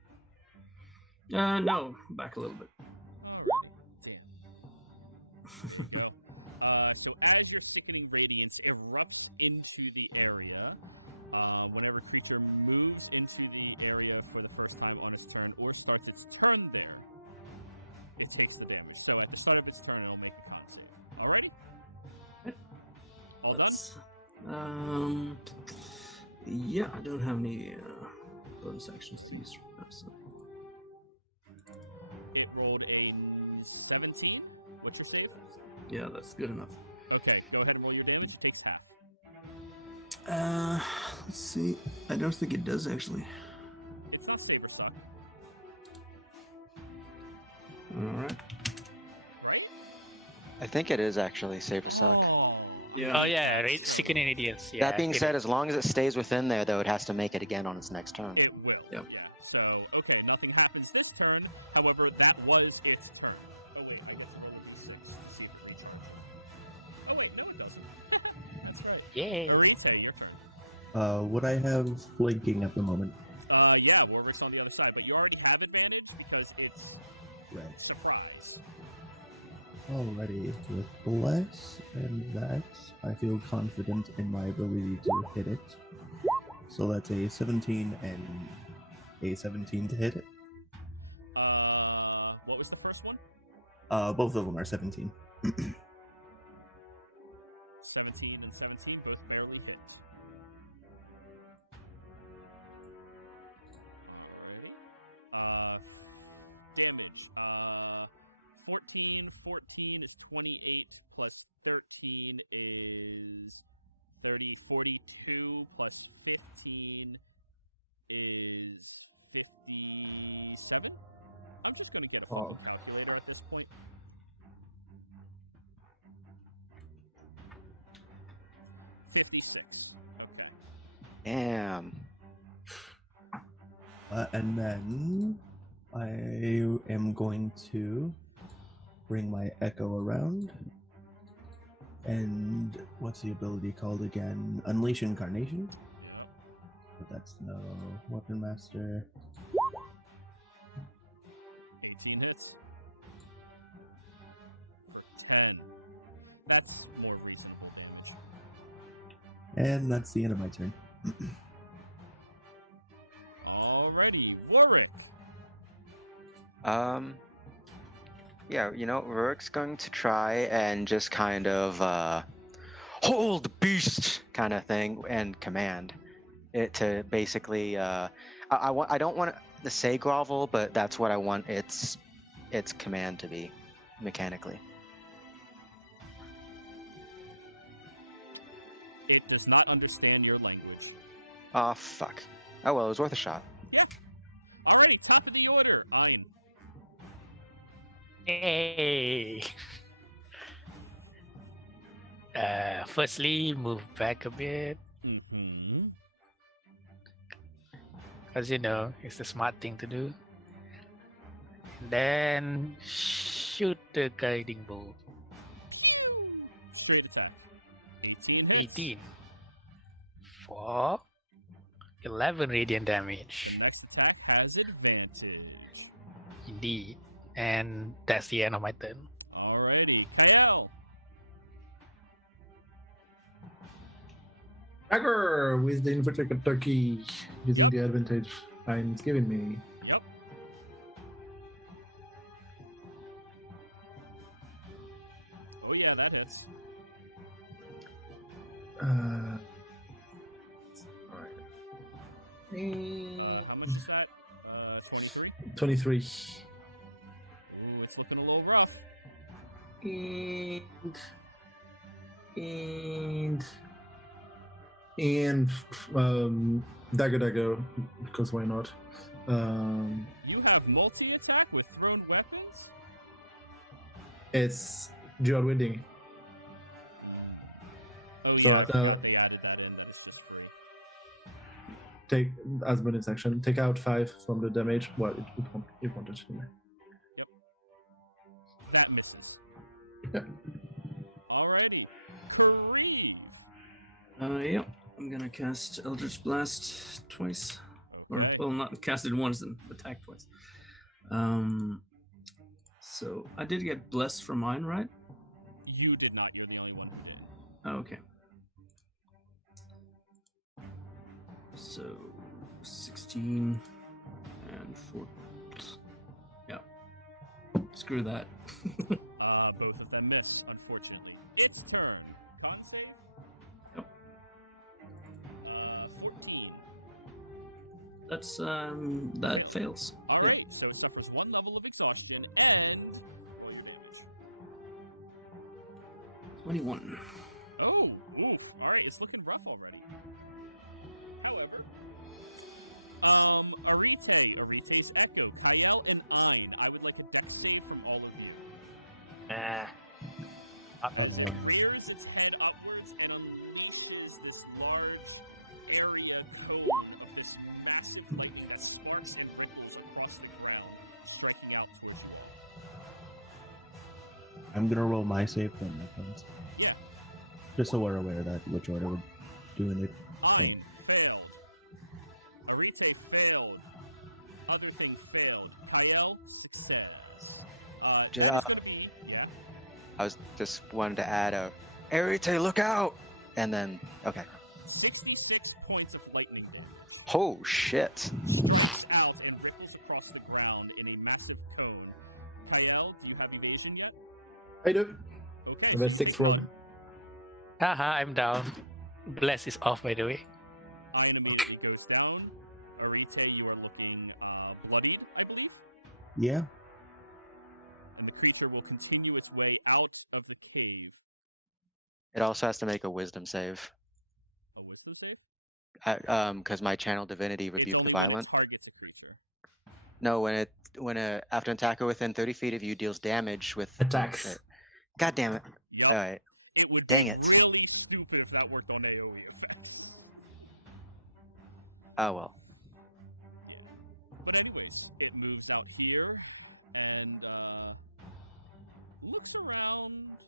No, back a little bit. Alrighty. Damn. There you go. So as your sickening radiance erupts into the area, whenever a creature moves into the area for the first time on its turn or starts its turn there, it takes the damage. So at the start of its turn, it'll make a con save. Alrighty? All done? Yeah, I don't have any bonus actions to Ready? use right now, so. It rolled a 17. What's your save? Yeah, that's good enough. Okay, go ahead and roll your damage. It takes half. Let's see. I don't think it does actually. It's not save or suck, All right. right? I think it is actually safe to suck. Oh, I Yeah. hate Oh yeah, that right. so Sickening much. Radiance. Yeah, That being it- said, as long as it stays within there, though, it has to make it again on its next turn. It will, Yep. yeah. So, okay, nothing happens this turn. However, that was its turn. Oh, wait, I get to roll a d6 to see if it recharges. Oh, wait, no, it doesn't. That's right. yeah. Arite, your turn. Would I have flanking at the moment? Yeah, Warwick's on the other side, but you already have advantage because it's Right. surprise. Alrighty, with Bless and Vex, I feel confident in my ability to hit it. So that's a 17 and a 17 to hit it. What was the first one? Both of them are 17. 17 and 17, both barely hit. Alrighty. Damage. 14 is 28 plus 13 is 30. 42 plus 15 is 57. I'm just gonna get a fucking calculator at this point. $56. Okay. Damn. And then I am going to bring my Echo around. And what's the ability called again? Unleash Incarnation? Yep. But that's no Weapon Master. 18 hits. For 10. That's more reasonable damage. And that's the end of my turn. Alrighty, Warwick. Yeah, you know, Rurik's going to try and just kind of hold beast kind of thing and command it to basically I don't want to say grovel, but that's what I want its command to be mechanically. It does not understand your language. Oh fuck. Oh well, it was worth a shot. Alrighty, top of the order, Ein. Hey. Firstly, move back a bit, Mm-hmm. because you know it's the smart thing to do. Then shoot the guiding bolt. Pew! Straight attack. 18 hits. 18 for 11 radiant damage. The next attack has advantage. Indeed. And that's the end of my turn. Alrighty, Kael. Dagger with the inverted turkey using Yep. the advantage Ian's giving me. Yep. Oh yeah, that hits. How much is that? 23. 23. Ooh, it's looking a little rough. And dagger, because why not? You have multi-attack with thrown weapons? It's dual wielding. Oh yeah, I So, forgot they added that in. That it's just free. Take as bonus action. Take out 5 from the damage. Well, it wanted to. That misses. Yeah. Alrighty. Kareev. Yep. I'm gonna cast Eldritch Blast twice. Okay. Well, not cast it once and attack twice. So I did get blessed from mine, right? You did not. You're the only one who didn't. Oh, okay. So 16 and 4. Yeah. Screw that. Both of them miss, unfortunately. Its turn. Con save? Yep. 14. That's that fails. All right, so it suffers 1 level of exhaustion and roll your damage. 21. Oh, oof. All right, it's looking rough already. However, Arite's Echo, Kael, and Ein, I would like a dex save from all of you. As it rears its head upwards and unleashes this large area cone of this massive lightning that sparks and ripples across the ground, striking out towards you all. I'm gonna roll my save from my friends. Yeah. Just so we're aware that which order we're doing it. Ein failed. Arite failed. Other thing failed. Kael, success. That is going to be, yeah. I was just wanted to add a Arite, look out! And then, okay. 66 points of lightning damage. Oh, shit. Strikes out and ripples across the ground in a massive cone. Kael, do you have evasion yet? I do. Okay, so That's you 6 take none. Haha, I'm down. Bless is off, by the way. Ian immediately goes down. Arite, you are looking bloodied, I believe. Yeah. And the creature will continue its way out of the cave. It also has to make a wisdom save. A wisdom save? Because my channel divinity rebuke It's only the when violent. it targets a creature. No, when after an attacker within 30 feet of you deals damage with Attacks. Oh, shit. God damn it. Yup. All right. It would Dang be it. really stupid if that worked on AoE effects. Oh well. Yeah. But anyways, it moves out here and looks around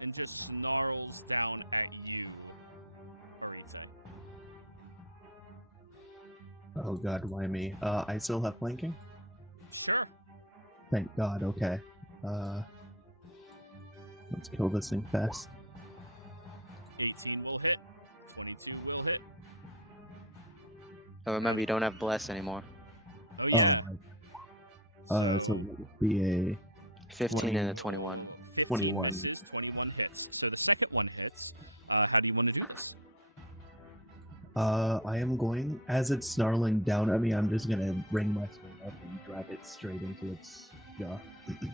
and just snarls down at you, Arite. Oh god, why me? I still have flanking? Sure. Thank god, okay. Let's kill this thing fast. 18 will hit. 22 will hit. Oh, remember, you don't have bless anymore. Oh, yeah. So it would be a 15 and a 20. 21. 15 21. misses, 21 hits. So the second one hits. How do you want to do this? I am going, as it's snarling down at me, I'm just gonna bring my sword up and drag it straight into its jaw.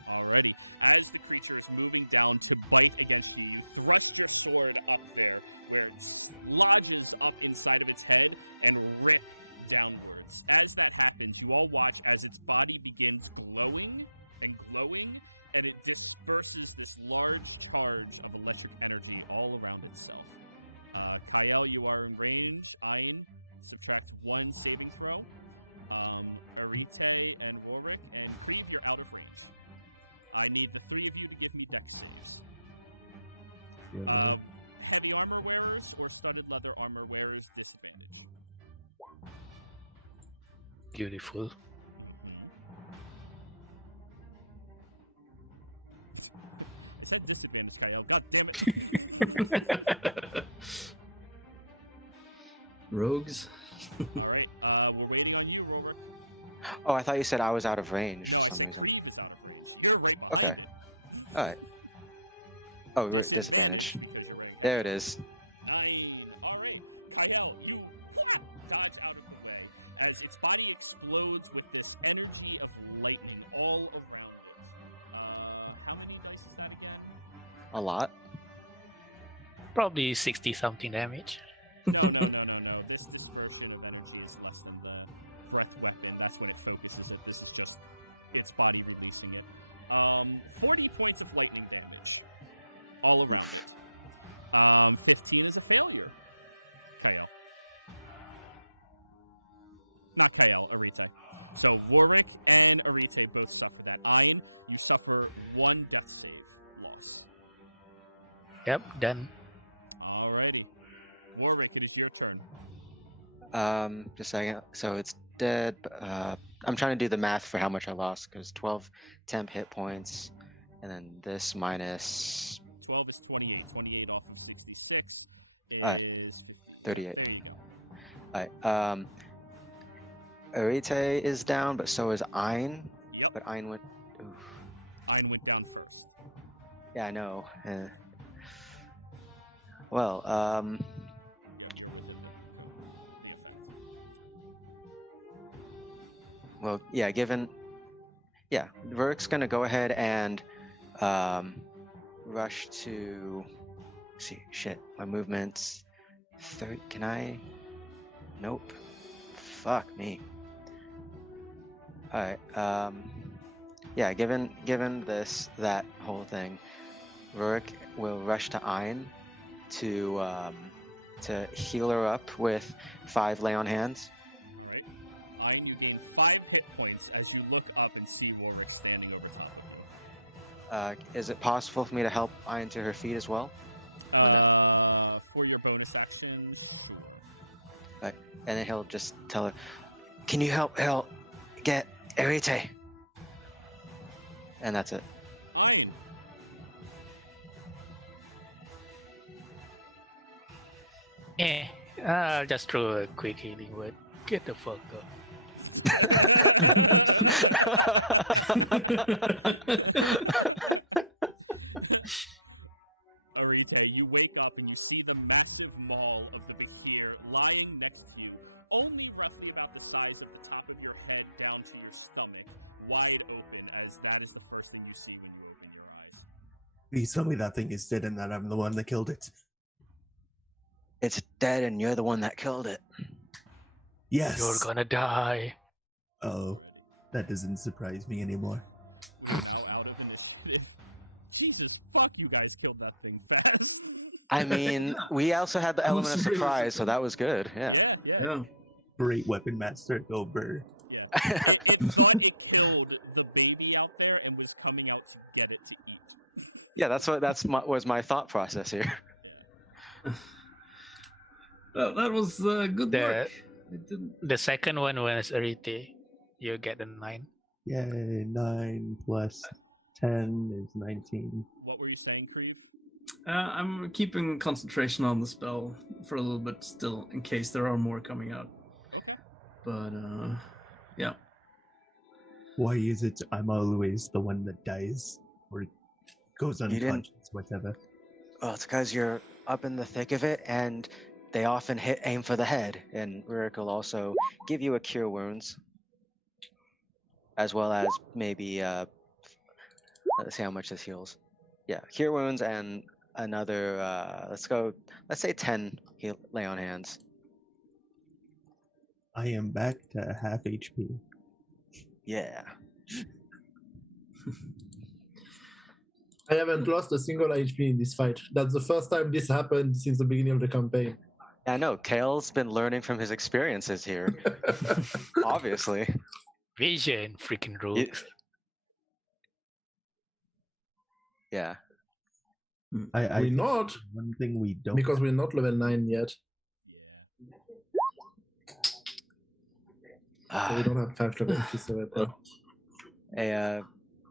Alrighty. As the creature is moving down to bite against you, you thrust your sword up there, where it lodges up inside of its head and rip downwards. As that happens, you all watch as its body begins glowing, and it disperses this large charge of electric energy all around itself. Kael, you are in range. Ein, subtract 1 saving throw. Arite and Rorik and Krieve, you're out of range. I need the 3 of you to give me dex saves. Heavy armor wearers or studded leather armor wearers, disadvantage. Beautiful. Mm-hmm. I said disadvantage, Kyle. God damn it. Rogues. All right, we're waiting on you, Rolrick. Oh, I thought you said I was out of range. No, for I some said reason. Kreve is out of range. You're right behind Okay. it. All right. Oh, right, Disadvantage because you're wearing heavy There it armor. is. 9. All right, Kyle, you dodge out of the way as its body explodes with this energy of lightning all around it. How many dice is that again? A lot. Probably 60 something damage. No. This dispersion of energy is less than the breath weapon. That's when it focuses it. This is just its body releasing it. 40 points of lightning damage all around it. 15 is a failure. Kyle. Not Kyle, Arite. So Warwick and Arite both suffer that. Ayn, you suffer 1 death save loss. Yep, done. Alrighty. Warwick, it is your turn. Just a second. So it's dead. I'm trying to do the math for how much I lost because 12 temp hit points, and then this minus 12 is 28. 28 off of 66 is 50. 38. Yeah, there you go. Alright. Arite is down, but so is Ayn. Yep. But Ayn went. Oof. Ayn went down first. Yeah, I know. Well, Yep, you're within the effect. well, yeah. Verk's gonna go ahead and rush to. See, shit. My movement's. Can I? Nope. Fuck me. Alright, yeah, given that whole thing, Rurik will rush to Ayn to heal her up with 5 lay on hands. All right. Ayn, you gain 5 hit points as you look up and see Warwick standing over top of you. Is it possible for me to help Ayn to her feet as well? For your bonus action, sure. Right. And then he'll just tell her, "Can you help get Arite?" And that's it. Ayn. I'll just throw a quick healing word. Get the fuck up. Arite, you wake up and you see the massive maul of the Behir lying next to you, only roughly about the size of the top of your head down to your stomach, wide open, as that is the first thing you see when you open your eyes. Please tell me that thing is dead and that I'm the one that killed it. It's dead and you're the one that killed it. Yes. You're gonna die. Oh, Already. that doesn't surprise me anymore. We are now out of initiative. Jesus, fuck, you guys killed that thing fast. I mean, we also had the element of surprise, so that was good. Yeah. Yeah. Great weapon master, go Burr. Yeah. It thought it killed the baby out there and was coming out to get it to eat. Yeah, was my thought process here. Yeah. That was good work. It didn't... The second one was Arite. You get a 9. Yay, 9 plus 10 is 19. What were you saying, Kreve? I'm keeping concentration on the spell for a little bit still, in case there are more coming out. Okay. But, yeah. Why is it I'm always the one that dies? Or goes didn't- unconscious, whatever. Well, it's because you're up in the thick of it, and they often aim for the head. And Rurik will also give you a cure wounds, as well as maybe let's see how much this heals. Yeah, cure wounds and another. Let's say 10 lay on hands. I am back to half HP. Yeah. I haven't lost a single HP in this fight. That's the first time this happened since the beginning of the campaign. I know. Kale's been learning from his experiences here. Obviously. Vision, freaking rogue. Yeah. I We're not, one thing we don't because we're not level 9 yet. Yeah. So we don't have 5 level officer right now. Hey,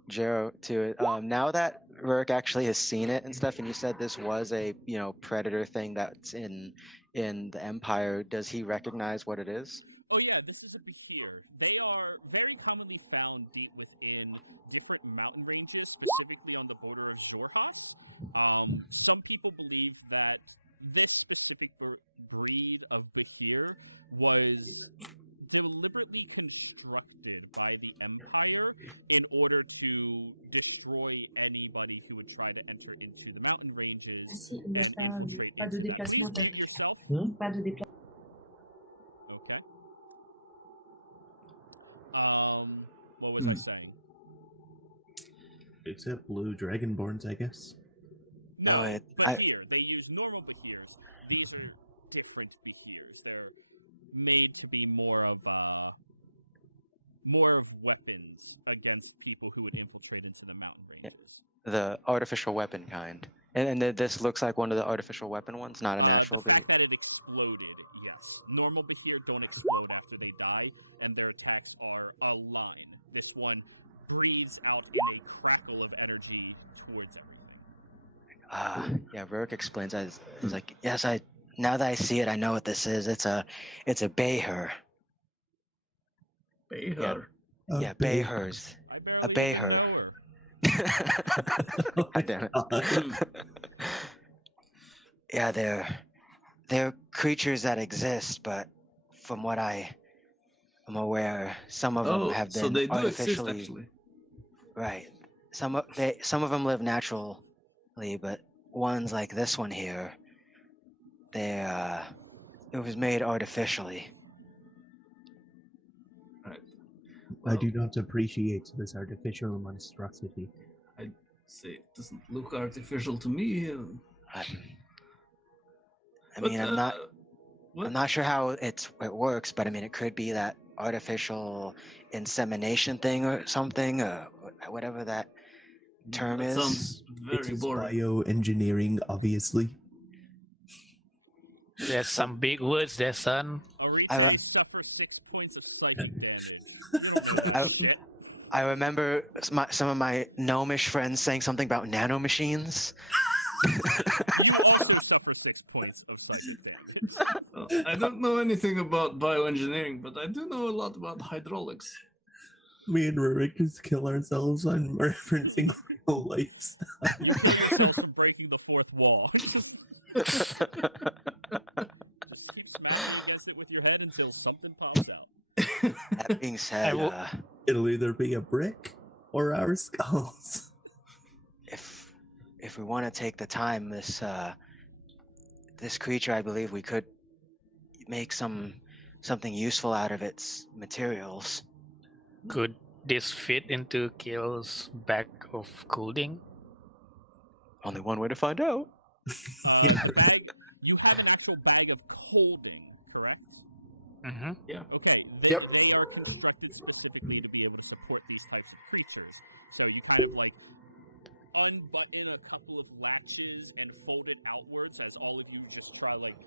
Jero to it. Now that Rourke actually has seen it and stuff, and you said this was a predator thing that's in the Empire, does he recognize what it is? Oh yeah, this is a behir. They are very commonly found deep within different mountain ranges, specifically on the border of Xhorhas. Some people believe that this specific breed of behir was deliberately constructed by the Empire in order to destroy anybody who would try to enter into the mountain ranges and infiltrate into that. Please mute yourself. Okay. What was I saying? Except blue dragonborns, I guess. No, behir. They use normal behirs. These are different behirs. They're made to be more of weapons against people who would infiltrate into the mountain ranges. The artificial weapon kind. And this looks like one of the artificial weapon ones, not a natural. The fact that it exploded, yes. Normal behir don't explode after they die, and their attacks are a line. This one breathes out in a crackle of energy towards everything. Yeah, Rourke explains. I was like, yes, now that I see it, I know what this is. It's a behir. Behir. Yeah, behers. I barely even know her. God damn it. Yeah, they're creatures that exist, but from what I'm aware, some of them have been so they do artificially. exist, actually. Right. Some of them live naturally, but ones like this one here, it was made artificially. I do not appreciate this artificial monstrosity. I'd say it doesn't look artificial to me. I mean, I'm not sure how it works, but I mean, it could be that artificial insemination thing or something, or whatever that term is. Sounds very boring. Bioengineering, obviously. There's some big words there, son. Arite suffers 6 points of psychic damage. You don't know that shit. I remember some of my gnomish friends saying something about nanomachines. You also suffer 6 points of psychic damage. Well, I don't know anything about bioengineering, but I do know a lot about hydraulics. Me and Rurik just kill ourselves on referencing real life stuff. You kill yourselves from breaking the fourth wall. Just keep smashing against it with your head until something pops out. That being said, it'll either be a brick or our skulls. If we want to take the time, this creature, I believe we could make something useful out of its materials. Could this fit into Kale's bag of clothing? Only one way to find out. The bag. You have an actual bag of holding, correct? Mm-hmm. Yeah. Okay, they are constructed specifically to be able to support these types of creatures. So you kind of like unbutton a couple of latches and fold it outwards as all of you just try like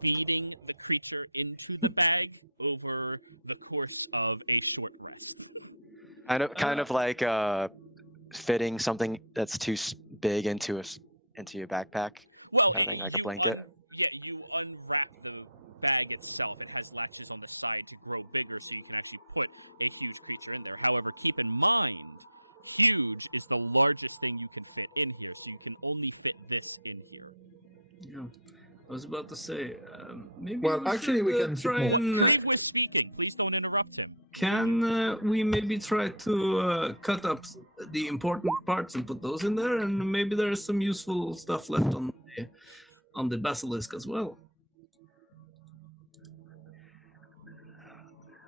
feeding the creature into the bag over the course of a short rest. kind of like fitting something that's too big into your backpack. Well, you unwrap the bag itself. It has latches on the side to grow bigger, so you can actually put a huge creature in there. However, keep in mind, huge is the largest thing you can fit in here, so you can only fit this in here. Yeah. I was about to say, maybe. Well, actually, we can try. What Kriv was speaking. Please don't interrupt him. Can we maybe try to cut up the important parts and put those in there, and maybe there's some useful stuff left on the basilisk as well.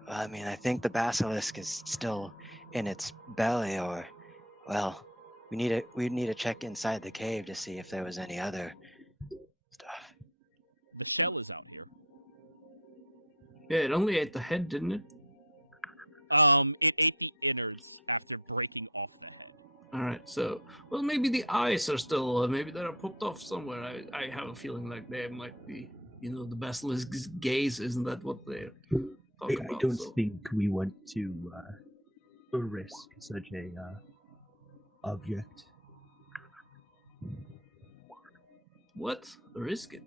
Well, I mean, I think the basilisk is still in its belly, or, well, we need to check inside the cave to see if there was any other stuff. The shell is out here. Yeah, it only ate the head, didn't it? It ate the innards after breaking off the head. All right, so well, maybe the eyes are still, maybe they're popped off somewhere. I have a feeling like they might be, the basilisk's gaze. Isn't that what they talk about? I don't think we want to risk such a object. What? Risk it.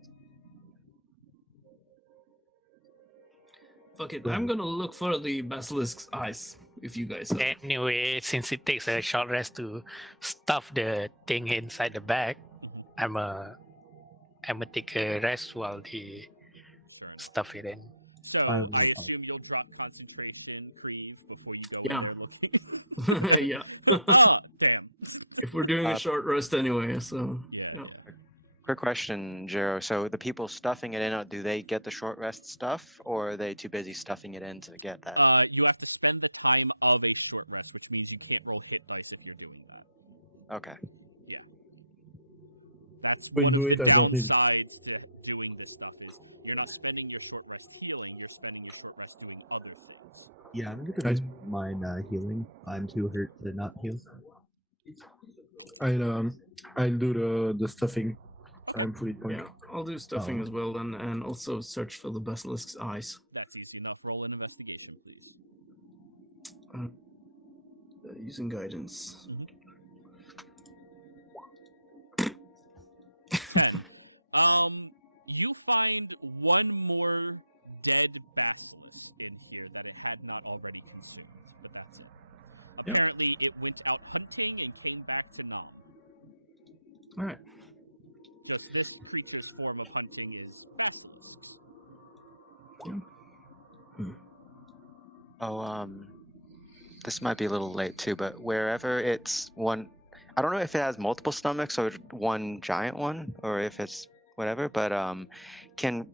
Fuck it. I'm gonna look for the basilisk's eyes. If you guys are. Anyway, since it takes a short rest to stuff the thing inside the bag, I'm gonna take a rest while they Sure enough. stuff it in. So I assume you'll drop concentration, Creve, before you go in there looking. Yeah. Oh, damn. If we're doing a short rest anyway, so. Yeah. Quick question, Jero. So the people stuffing it in, do they get the short rest stuff, or are they too busy stuffing it in to get that? You have to spend the time of a short rest, which means you can't roll hit dice if you're doing that. Okay. Yeah. That's But one of you the don't need- downsides to doing this stuff is you're not spending your short rest healing, you're spending your short rest doing other things. Yeah, I'm gonna miss mine healing. I'm too hurt to not heal. I'll do the stuffing. Okay. I'm fully point. Yeah, I'll do stuffing as well then, and also search for the basilisk's eyes. That's easy enough. Roll an investigation, please. Using guidance. 10. You find one more dead basilisk in here that it had not already consumed, but that's it. Apparently, it went out hunting and came back to Nam. All right. Just this creature's form of hunting is basilisks. Oh, this might be a little late too, but wherever it's one, I don't know if it has multiple stomachs or one giant one, or if it's whatever, but can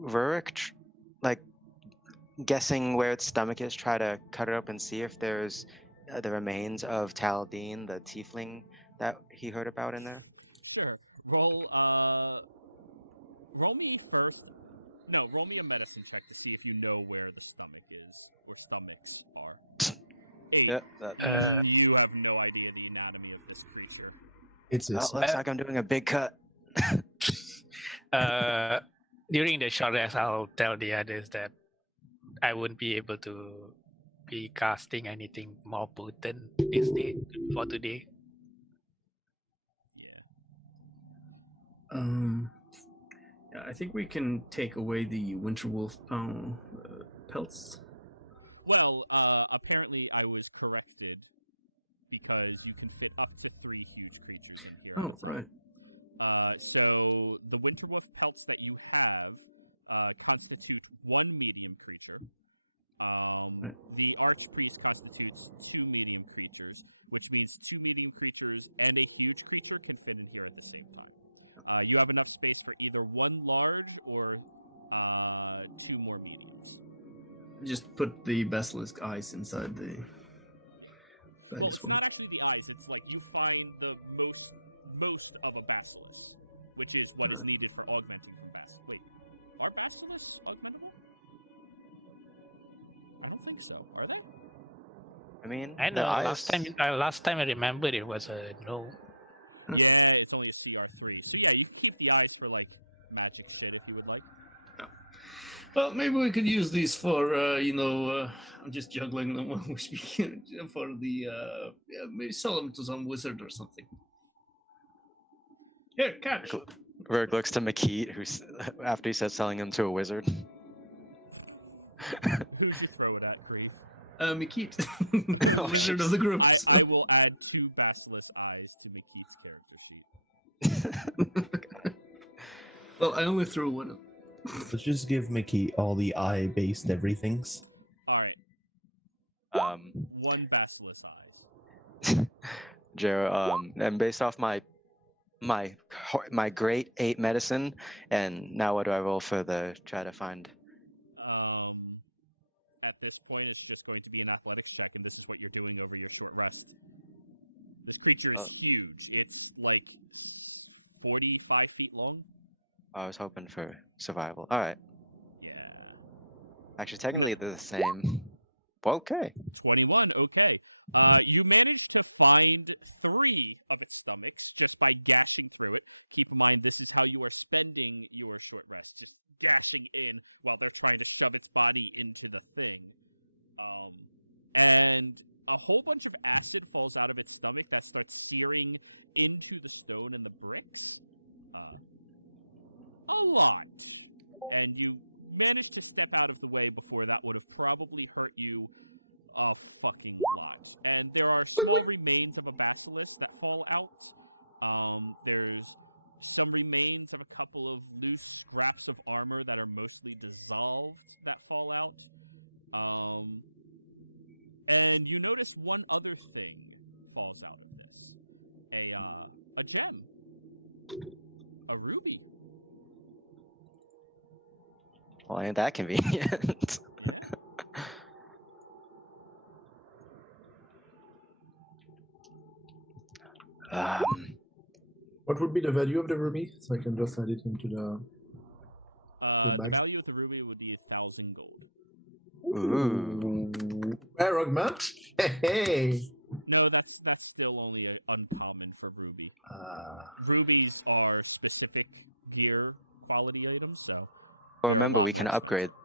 Rurik, guessing where its stomach is, try to cut it up and see if there's the remains of Tal'Dorei, the tiefling that he heard about in there? Sure. Roll me first. No, roll me a medicine check to see if you know where the stomach is, or stomachs are. 8. Yeah, You have no idea the anatomy of this creature. It's looks like I'm doing a big cut. During the short rest, I'll tell the others that I wouldn't be able to be casting anything more potent this day for today. Yeah. Yeah, I think we can take away the Winterwolf pelts. Well, apparently I was corrected because you can fit up to 3 huge creatures in here at a time. Right. So the Winterwolf pelts that you have constitute 1 medium creature. The Archpriest constitutes 2 medium creatures, which means 2 medium creatures and a huge creature can fit in here at the same time. You have enough space for either 1 large or 2 more mediums. Just put the basilisk eyes inside the. Yeah. Well, it's not actually the eyes. It's like you find the most of a basilisk, which is what is needed for augmenting from basilisk. Wait, are basilisks augmentable? I don't think so. Are they? I mean, I know. Last time I remember it was a no. Yeah, it's only a CR3. So yeah, you can keep the eyes for like magic shit if you would like. Well, maybe we could use these for, I'm just juggling them while we're speaking, for the, maybe sell them to some wizard or something. Here, catch. Rurik looks to Makit, who's after he said selling him to a wizard. Who'd you throw it at, Kreef? Mikit, the wizard of the group. I will add 2 basilisk eyes to Makit's character sheet. Well, I only threw one. Let's just give Mickey all the eye-based everythings. All right. 1 basilisk eyes. Jero, and based off my great 8 medicine, and now what do I roll for the try to find? At this point, it's just going to be an athletics check, and this is what you're doing over your short rest. This creature is huge. It's like 45 feet long. I was hoping for survival. All right. Yeah. Actually, technically they're the same. Okay. 21. Okay. You managed to find 3 of its stomachs just by gashing through it. Keep in mind, this is how you are spending your short rest. Just gashing in while they're trying to shove its body into the thing. And a whole bunch of acid falls out of its stomach that starts searing into the stone and the bricks. A lot. And you manage to step out of the way before that would have probably hurt you a fucking lot. And there are small remains of a basilisk that fall out. There's some remains of a couple of loose scraps of armor that are mostly dissolved that fall out. And you notice one other thing falls out of this. A gem. A ruby. Well, ain't that convenient? Yeah. What would be the value of the ruby? So I can just add it into the. The value of the ruby would be 1,000 gold. Ooh. Rare augment? Hey. No, that's still only uncommon for ruby. Rubies are specific gear quality items, so But they're a remember, lot we more can upgrade. expensive.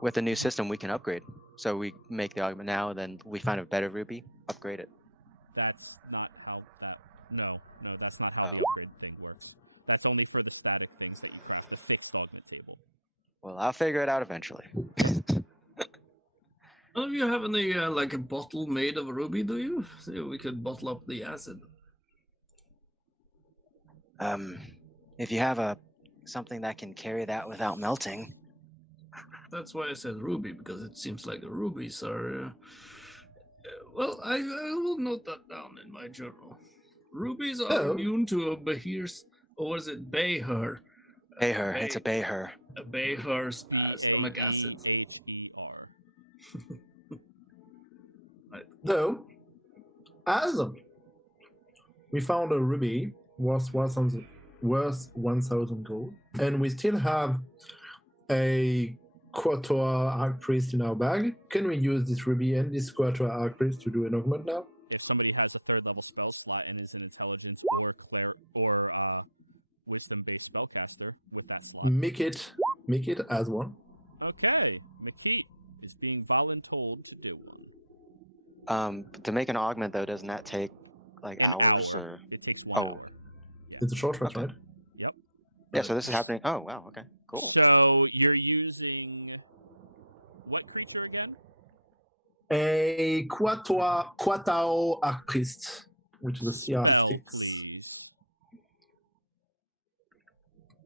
With the new system, we can upgrade. So we make the augment now, then we find a better ruby, upgrade it. That's not how that. No, that's not how the Oh. upgrade thing works. That's only for the static things that you craft, the fixed augment table. Well, I'll figure it out eventually. Yep. None of you have any like a bottle made of a ruby, do you? So we could bottle up the acid. If you have something that can carry that without melting. That's why I said ruby, because it seems like the rubies are. Well, I will note that down in my journal. Rubies are immune to a Behir's, or was it Beher? Beher, it's a Beher. A Beher's Baeher. So, as we found a ruby worth 1,000 gold, and we still have a Quator Archpriest in our bag. Can we use this ruby and this Quator Archpriest to do an augment now? If somebody has a 3rd level spell slot and is an intelligence or wisdom-based spellcaster with that slot. Make it as one. Okay, McKeat is being voluntold to do one. To make an augment though, doesn't that take like An hours, hour. or- It takes 1 Oh. hour. Yeah. It's a short rest, Okay. right? Yep. Yeah, so this is happening. Oh wow, okay, cool. So you're using what creature again? A Quatao Archpriest, which is a CR Spell, 6. please.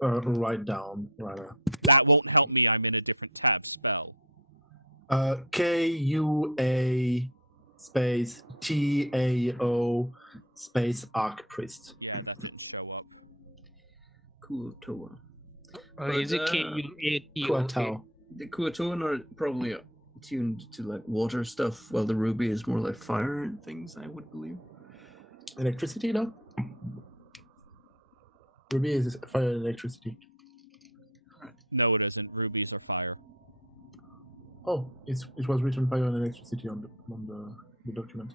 Write down, rather. That won't help me. I'm in a different tab. Spell. KUA space TAO space Archpriest. Yeah, that didn't show up. Kuotoa. Is it But, Kuatoa? Quatao. The Kuotoan are probably tuned to like water stuff, while the ruby is more like fire and things, I would believe. Electricity, no? Ruby is fire and electricity. No, it isn't. Rubies are fire. Oh, it was written fire and electricity on the document.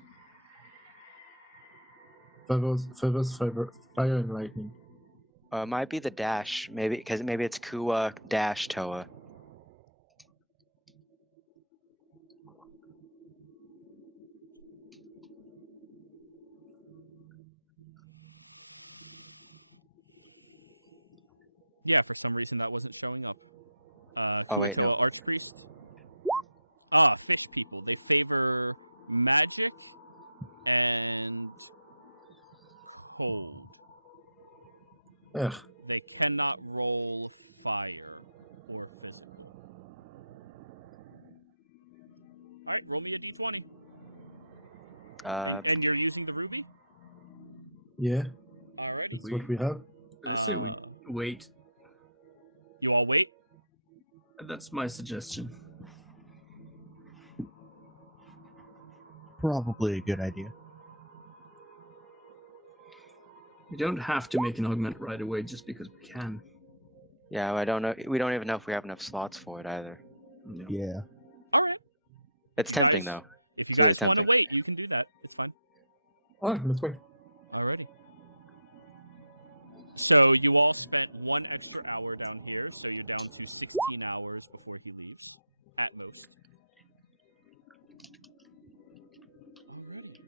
Fire and lightning. It might be the dash, maybe because maybe it's Kua dash Toa. Yeah, for some reason that wasn't showing up. wait, Kuatoa no. Archpriest. Fish people. They favor magic and cold. Ugh. They cannot roll fire or physical. All right, roll me a d20. And you're using the ruby? Yeah, Alrighty. that's what we have. I say we wait. You all wait? That's my suggestion. Probably a good idea. We don't have to make an augment right away just because we can. Yeah, I don't know. We don't even know if we have enough slots for it either. No. Yeah. All right. It's You tempting guys- though. If you It's really guys want to tempting. wait, you can do that. It's fine. Alright, let's wait. Alrighty. So you all spent 1 extra hour down here, so you're down to 16 hours before he leaves, at most. Alrighty.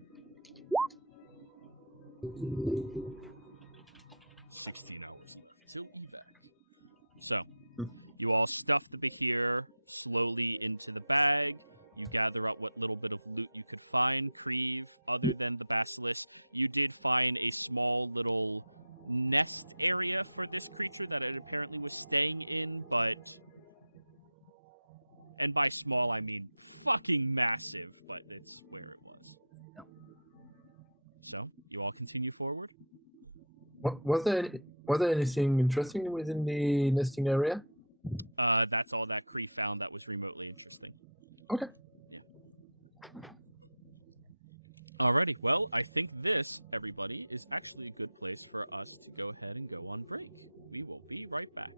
16 hours left till evac. So, you all stuff the Behir slowly into the bag. You gather up what little bit of loot you could find. Krieve, other than the basilisk, you did find a small little nest area for this creature that it apparently was staying in, but... And by small, I mean fucking massive, but it's where it was. So, you all continue forward? Was there anything interesting within the nesting area? That's all that Kree found that was remotely interesting. Okay. Yeah. Alrighty, well, I think this, everybody, is actually a good place for us to go ahead and go on break. We will be right back.